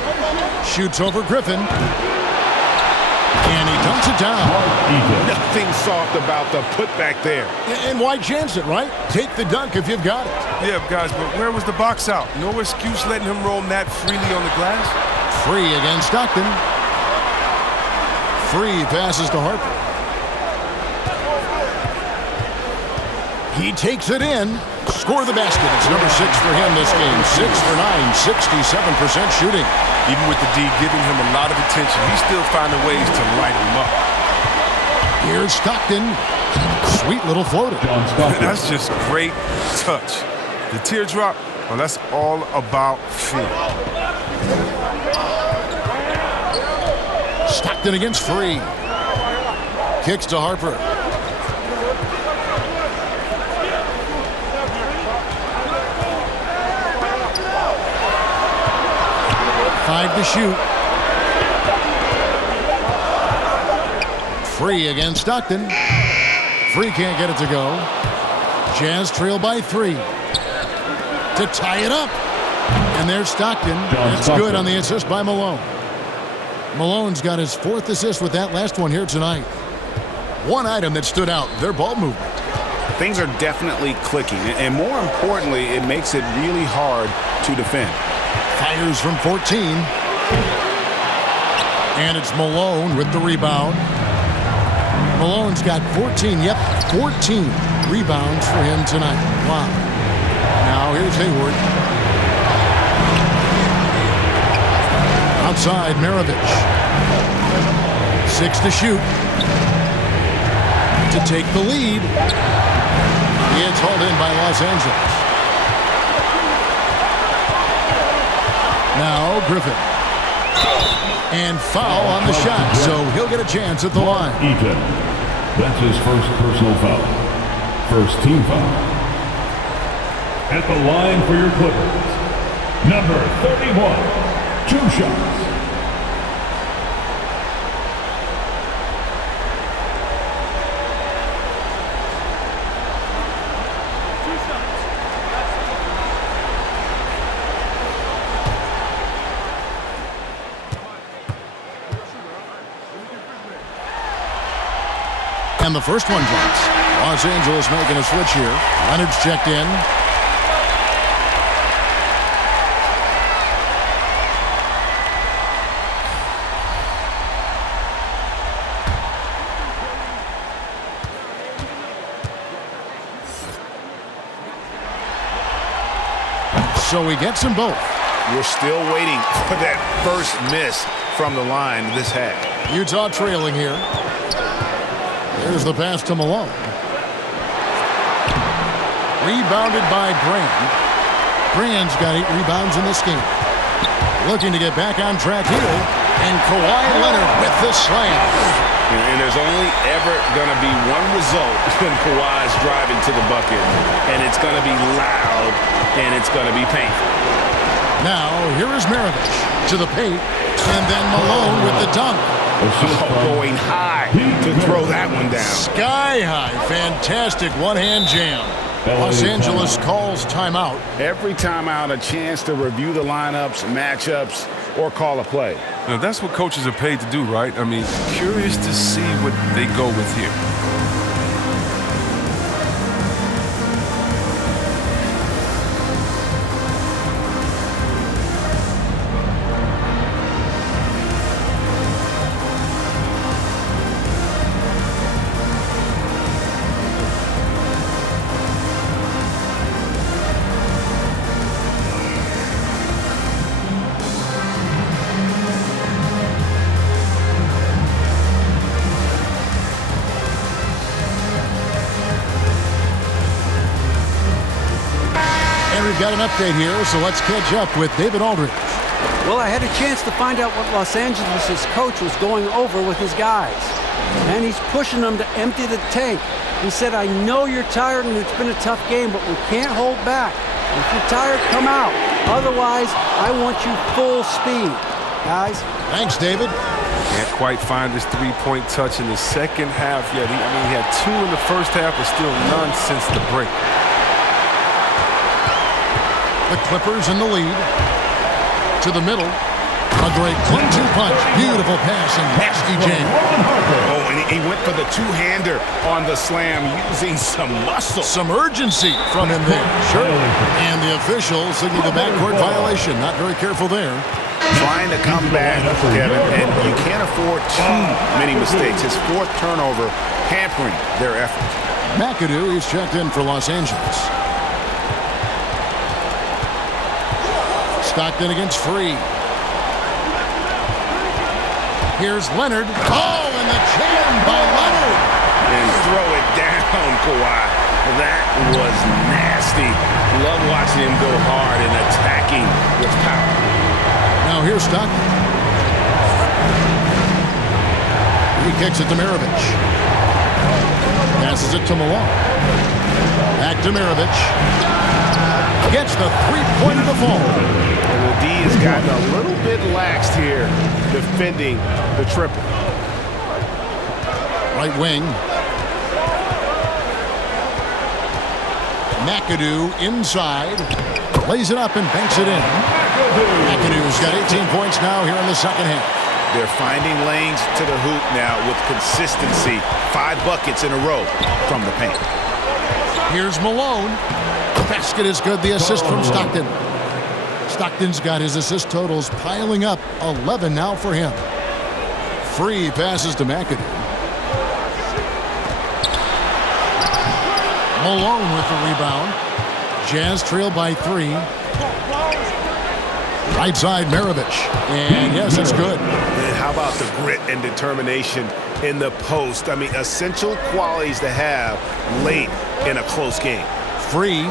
Shoots over Griffin. And he dunks it down. Nothing soft about the putback there. And why chance it, right? Take the dunk if you've got it. Yeah, guys, but where was the box out? No excuse letting him roam that freely on the glass. Free against Stockton. Free passes to Harper. He takes it in. Score the basket. It's number 6 for him this game. 6 for 9, 67% shooting. Even with the D giving him a lot of attention, he's still finding ways to light him up. Here's Stockton. Sweet little floater. That's just great touch. The teardrop, well, that's all about feel. Stockton against Free. Kicks to Harper. Five to shoot. Free against Stockton. Free can't get it to go. Jazz trail by 3. To tie it up. And there's Stockton. That's good on the assist by Malone. Malone's got his 4th assist with that last one here tonight. One item that stood out, their ball movement. Things are definitely clicking. And more importantly, it makes it really hard to defend. Fires from 14. And it's Malone with the rebound. Malone's got 14, 14 rebounds for him tonight. Wow. Now here's Hayward. Outside, Maravich. 6 to shoot. To take the lead. It's hauled in by Los Angeles. Now Griffin. And foul on the shot, so he'll get a chance at the line. Eaton. That's his first personal foul. First team foul. At the line for your Clippers, number 31, 2 shots. And the first one drops. Los Angeles making a switch here. Leonard's checked in. So he gets them both. We're still waiting for that first miss from the line this half. Utah trailing here. There's the pass to Malone. Rebounded by Brand. Brand's got 8 rebounds in this game. Looking to get back on track here. And Kawhi Leonard with the slam. And there's only ever going to be one result when Kawhi's driving to the bucket. And it's going to be loud, and it's going to be painful. Now, here is Maravich to the paint. And then Malone with the dunk. Going high to throw that one down. Sky high. Fantastic one-hand jam. Los Angeles calls timeout. Every timeout, a chance to review the lineups, matchups, or call a play. Now, that's what coaches are paid to do, right? I mean, curious to see what they go with here. We've got an update here, so let's catch up with David Aldridge. Well, I had a chance to find out what Los Angeles' coach was going over with his guys. And he's pushing them to empty the tank. He said, I know you're tired and it's been a tough game, but we can't hold back. If you're tired, come out. Otherwise, I want you full speed. Guys? Thanks, David. Can't quite find his three-point touch in the second half yet. He had 2 in the first half, but still none since the break. The Clippers in the lead. To the middle. A great 1-2 punch. Beautiful pass and nasty jam. Oh, and he went for the two-hander on the slam using some muscle. Some urgency from him there. Sure. And the official signaled the backcourt violation. Not very careful there. Trying to come back, Kevin, and you can't afford too many mistakes. His 4th turnover hampering their effort. McAdoo is checked in for Los Angeles. Stockton against Free. Here's Leonard. Oh, and the jam by Leonard. And throw it down, Kawhi. That was nasty. Love watching him go hard and attacking with power. Now here's Stockton. He kicks it to Maravich. Passes it to Malone. Back to Maravich. Gets the three-pointer to fall. And the D has gotten a little bit laxed here defending the triple. Right wing. McAdoo inside. Lays it up and banks it in. McAdoo's got 18 points now here in the second half. They're finding lanes to the hoop now with consistency. 5 buckets in a row from the paint. Here's Malone. The basket is good. The assist from Stockton. Stockton's got his assist totals piling up. 11 now for him. Free passes to McAdoo. Malone with the rebound. Jazz trail by 3. Right side, Maravich. And yes, it's good. And how about the grit and determination in the post? I mean, essential qualities to have late in a close game. Free.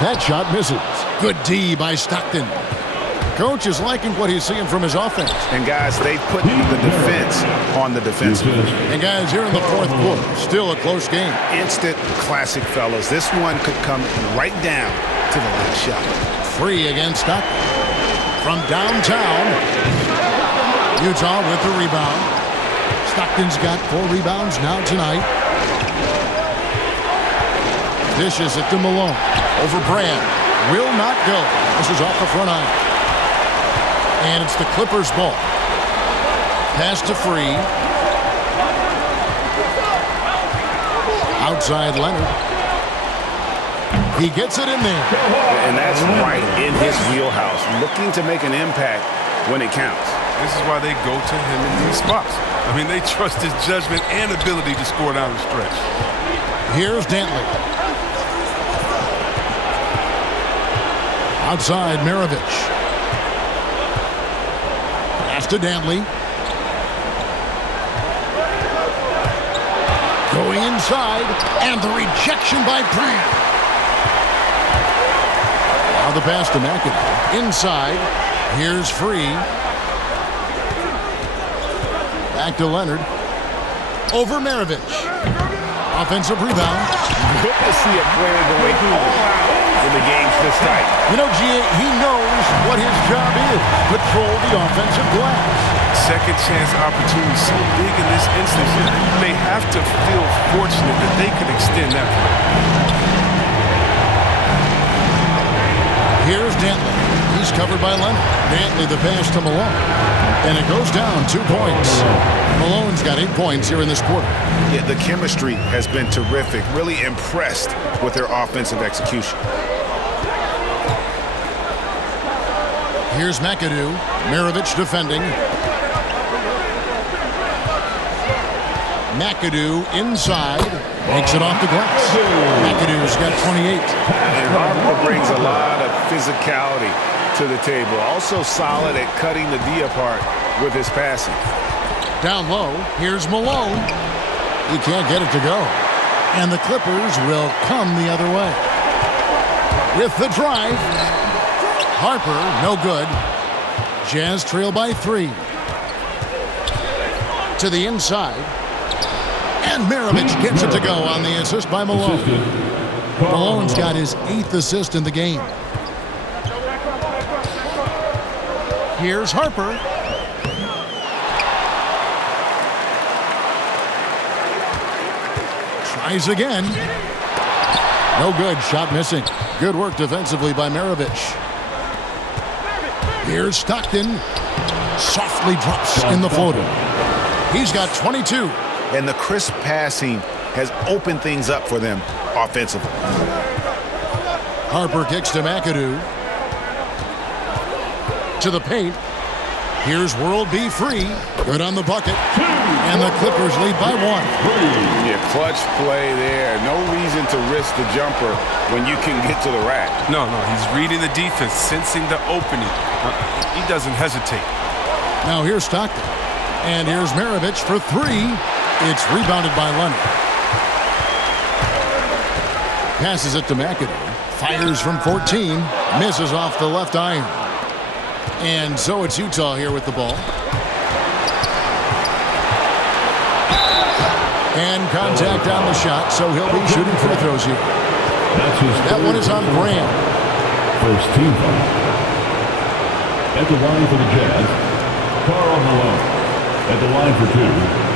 That shot misses. Good D by Stockton. Coach is liking what he's seeing from his offense. And guys, they've put the defense on the defensive. And guys, here in the fourth quarter, still a close game. Instant classic, fellas. This one could come right down to the last shot. Free against Stockton. From downtown, Utah with the rebound. Stockton's got 4 rebounds now tonight. Dishes it to Malone. Over Brand. Will not go. This is off the front iron. And it's the Clippers' ball. Pass to Free. Outside Leonard. He gets it in there. And that's right in his wheelhouse. Looking to make an impact when it counts. This is why they go to him in these spots. I mean, they trust his judgment and ability to score down the stretch. Here's Dantley. Outside, Maravich. Pass to Dantley. Going inside, and the rejection by Brand. Now the pass to McAdoo. Inside, here's Free. Back to Leonard. Over Maravich. Offensive rebound. Good to see a player going all out when the game's this tight. You know, G.A., he knows what his job is. Patrol the offensive glass. Second chance opportunity so big in this instance. You may have to feel fortunate that they could extend that play. Here's Dantley. He's covered by Leonard. Dantley the pass to Malone. And it goes down 2 points. Malone's got 8 points here in this quarter. Yeah, the chemistry has been terrific. Really impressed with their offensive execution. Here's McAdoo. Maravich defending. McAdoo inside. Makes it off the glass. McAdoo's got 28. And Harper brings a lot of physicality to the table. Also solid at cutting the D apart with his passing. Down low, here's Malone. He can't get it to go. And the Clippers will come the other way. With the drive. Harper, no good. Jazz trail by 3. To the inside. And Maravich gets it to go on the assist by Malone. Malone's got his 8th assist in the game. Here's Harper. Tries again. No good. Shot missing. Good work defensively by Maravich. Here's Stockton. Softly drops in the floater. He's got 22. And the crisp passing has opened things up for them offensively. Harper kicks to McAdoo. To the paint. Here's World B Free. Good on the bucket. And the Clippers lead by 1. Yeah, clutch play there. No reason to risk the jumper when you can get to the rack. No, he's reading the defense, sensing the opening. He doesn't hesitate. Now here's Stockton. And here's Maravich for 3. It's rebounded by Leonard. Passes it to McAdoo. Fires from 14. Misses off the left iron. And so it's Utah here with the ball. And contact on the shot, so he'll be shooting free throws here. That one is on Brand. First team foul. At the line for the Jazz, Karl Malone. At the line for 2.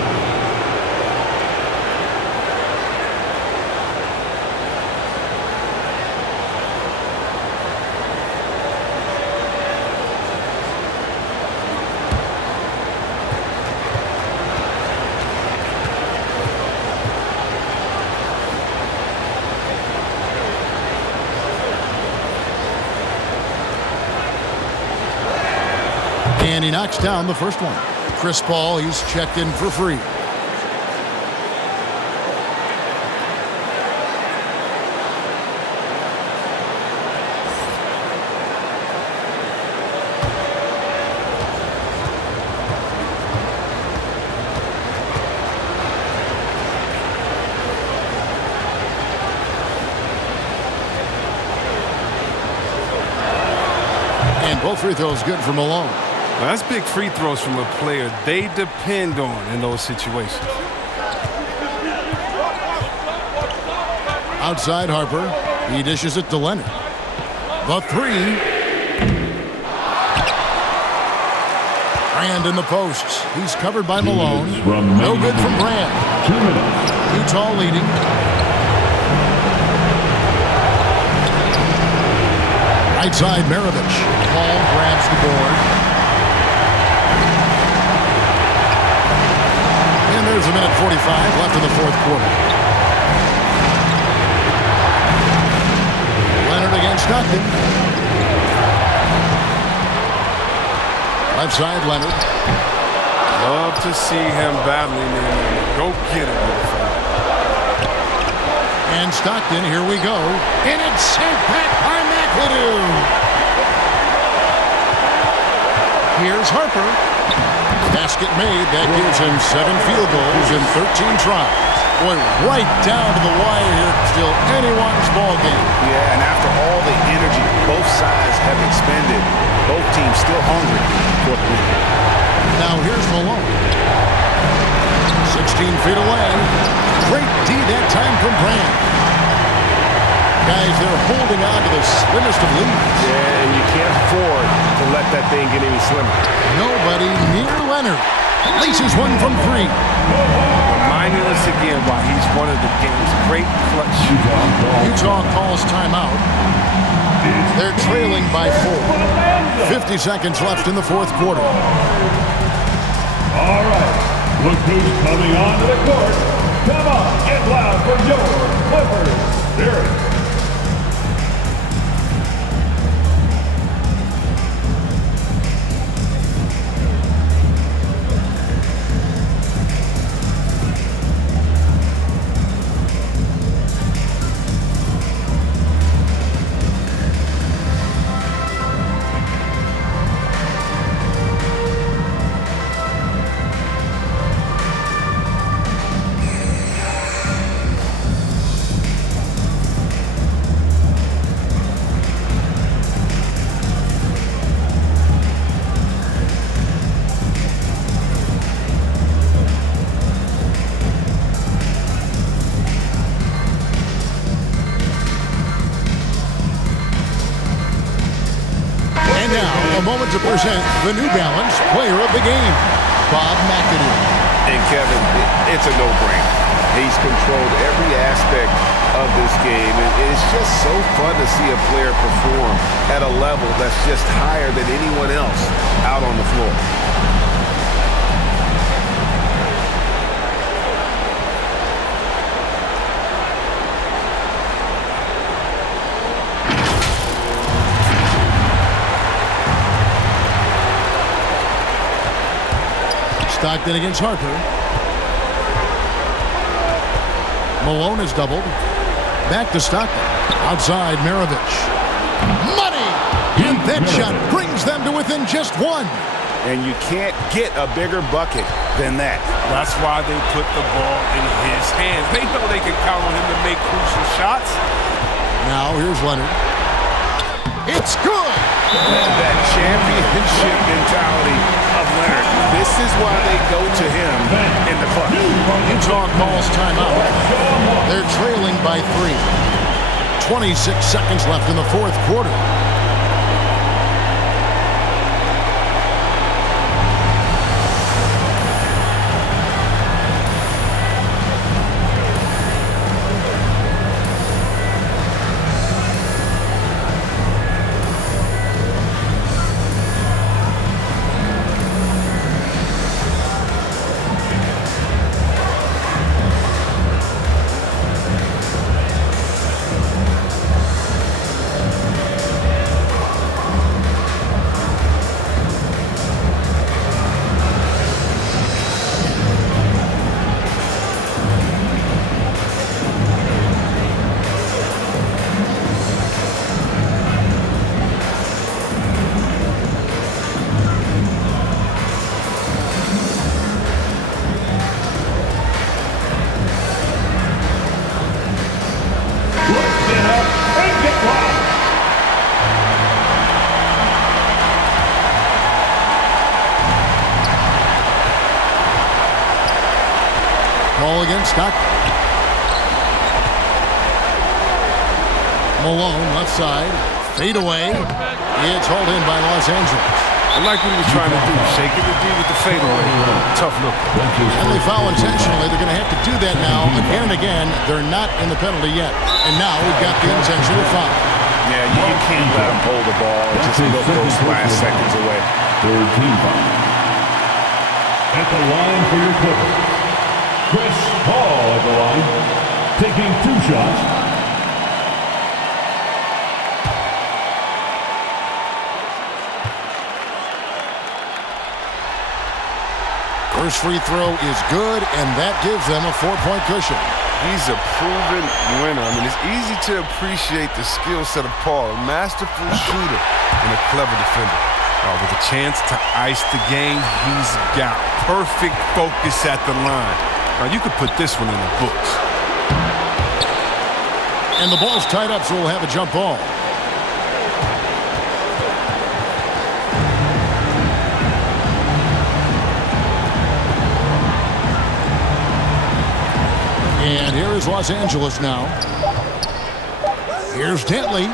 And he knocks down the first one. Chris Paul, he's checked in for free. And both free throws good for Malone. Well, that's big free throws from a player they depend on in those situations. Outside Harper. He dishes it to Leonard. The three. Brand in the posts. He's covered by Malone. No good from Brand. 2 minutes. Utah leading. Right side Maravich. Paul grabs the board. And there's a minute 45 left in the fourth quarter. Leonard against Stockton. Left side Leonard. Love to see him battling in there. Go get it, motherfucker. And Stockton, here we go. And it's sent back by McAdoo. Here's Harper. Basket made. That gives him 7 field goals in 13 tries. Boy, right down to the wire here. Still anyone's ball game. Yeah, and after all the energy both sides have expended, both teams still hungry for the win. Now here's Malone. 16 feet away. Great D that time from Brand. Guys, they're holding on to the slimmest of leads. Yeah, and you can't afford to let that thing get any slimmer. Nobody near Leonard. Laces one from 3. Reminding us again why he's one of the game's great clutch shooters. Utah calls timeout. They're trailing by 4. 50 seconds left in the fourth quarter. All right. Look who's coming onto the court. Come on, get loud for your Clippers Spirit. A moment to present the New Balance Player of the Game, Bob McAdoo. And Kevin, it's a no-brainer. He's controlled every aspect of this game, and it's just so fun to see a player perform at a level that's just higher than anyone else out on the floor. Stockton against Harper. Malone is doubled. Back to Stockton. Outside Maravich. Money! And that shot brings them to within just 1. And you can't get a bigger bucket than that. That's why they put the ball in his hands. They know they can count on him to make crucial shots. Now here's Leonard. It's good! That championship mentality of Leonard. This is why they go to him in the clutch. Utah calls timeout. They're trailing by 3. 26 seconds left in the fourth quarter. Ball against Stockton. Malone, left side. Fade away. It's hauled in by Los Angeles. I like what he was trying to do. Shaking the D with the fadeaway. Tough look. And they foul intentionally. They're going to have to do that now again and again. They're not in the penalty yet. And now we've got the intentional foul. Yeah, you can't let them hold the ball and just look those last seconds away. Third team foul. At the line for your Clippers, Chris Paul at the line, taking 2 shots. First free throw is good, and that gives them a 4-point cushion. He's a proven winner. I mean, it's easy to appreciate the skill set of Paul, a masterful shooter and a clever defender. With a chance to ice the game, he's got perfect focus at the line. Now, you could put this one in the books. And the ball's tied up, so we'll have a jump ball. And here is Los Angeles now. Here's Dentley.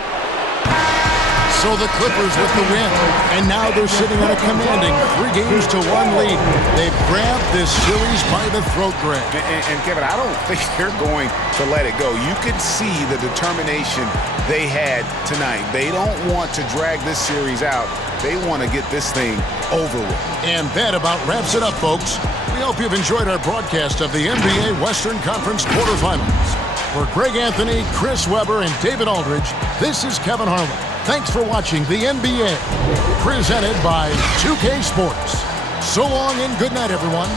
So the Clippers with the win. And now they're sitting on a commanding 3-1 lead. They've grabbed this series by the throat, Greg. And Kevin, I don't think they're going to let it go. You can see the determination they had tonight. They don't want to drag this series out. They want to get this thing over with. And that about wraps it up, folks. We hope you've enjoyed our broadcast of the NBA Western Conference quarterfinals. For Greg Anthony, Chris Webber, and David Aldridge, this is Kevin Harlan. Thanks for watching the NBA, presented by 2K Sports. So long and good night, everyone.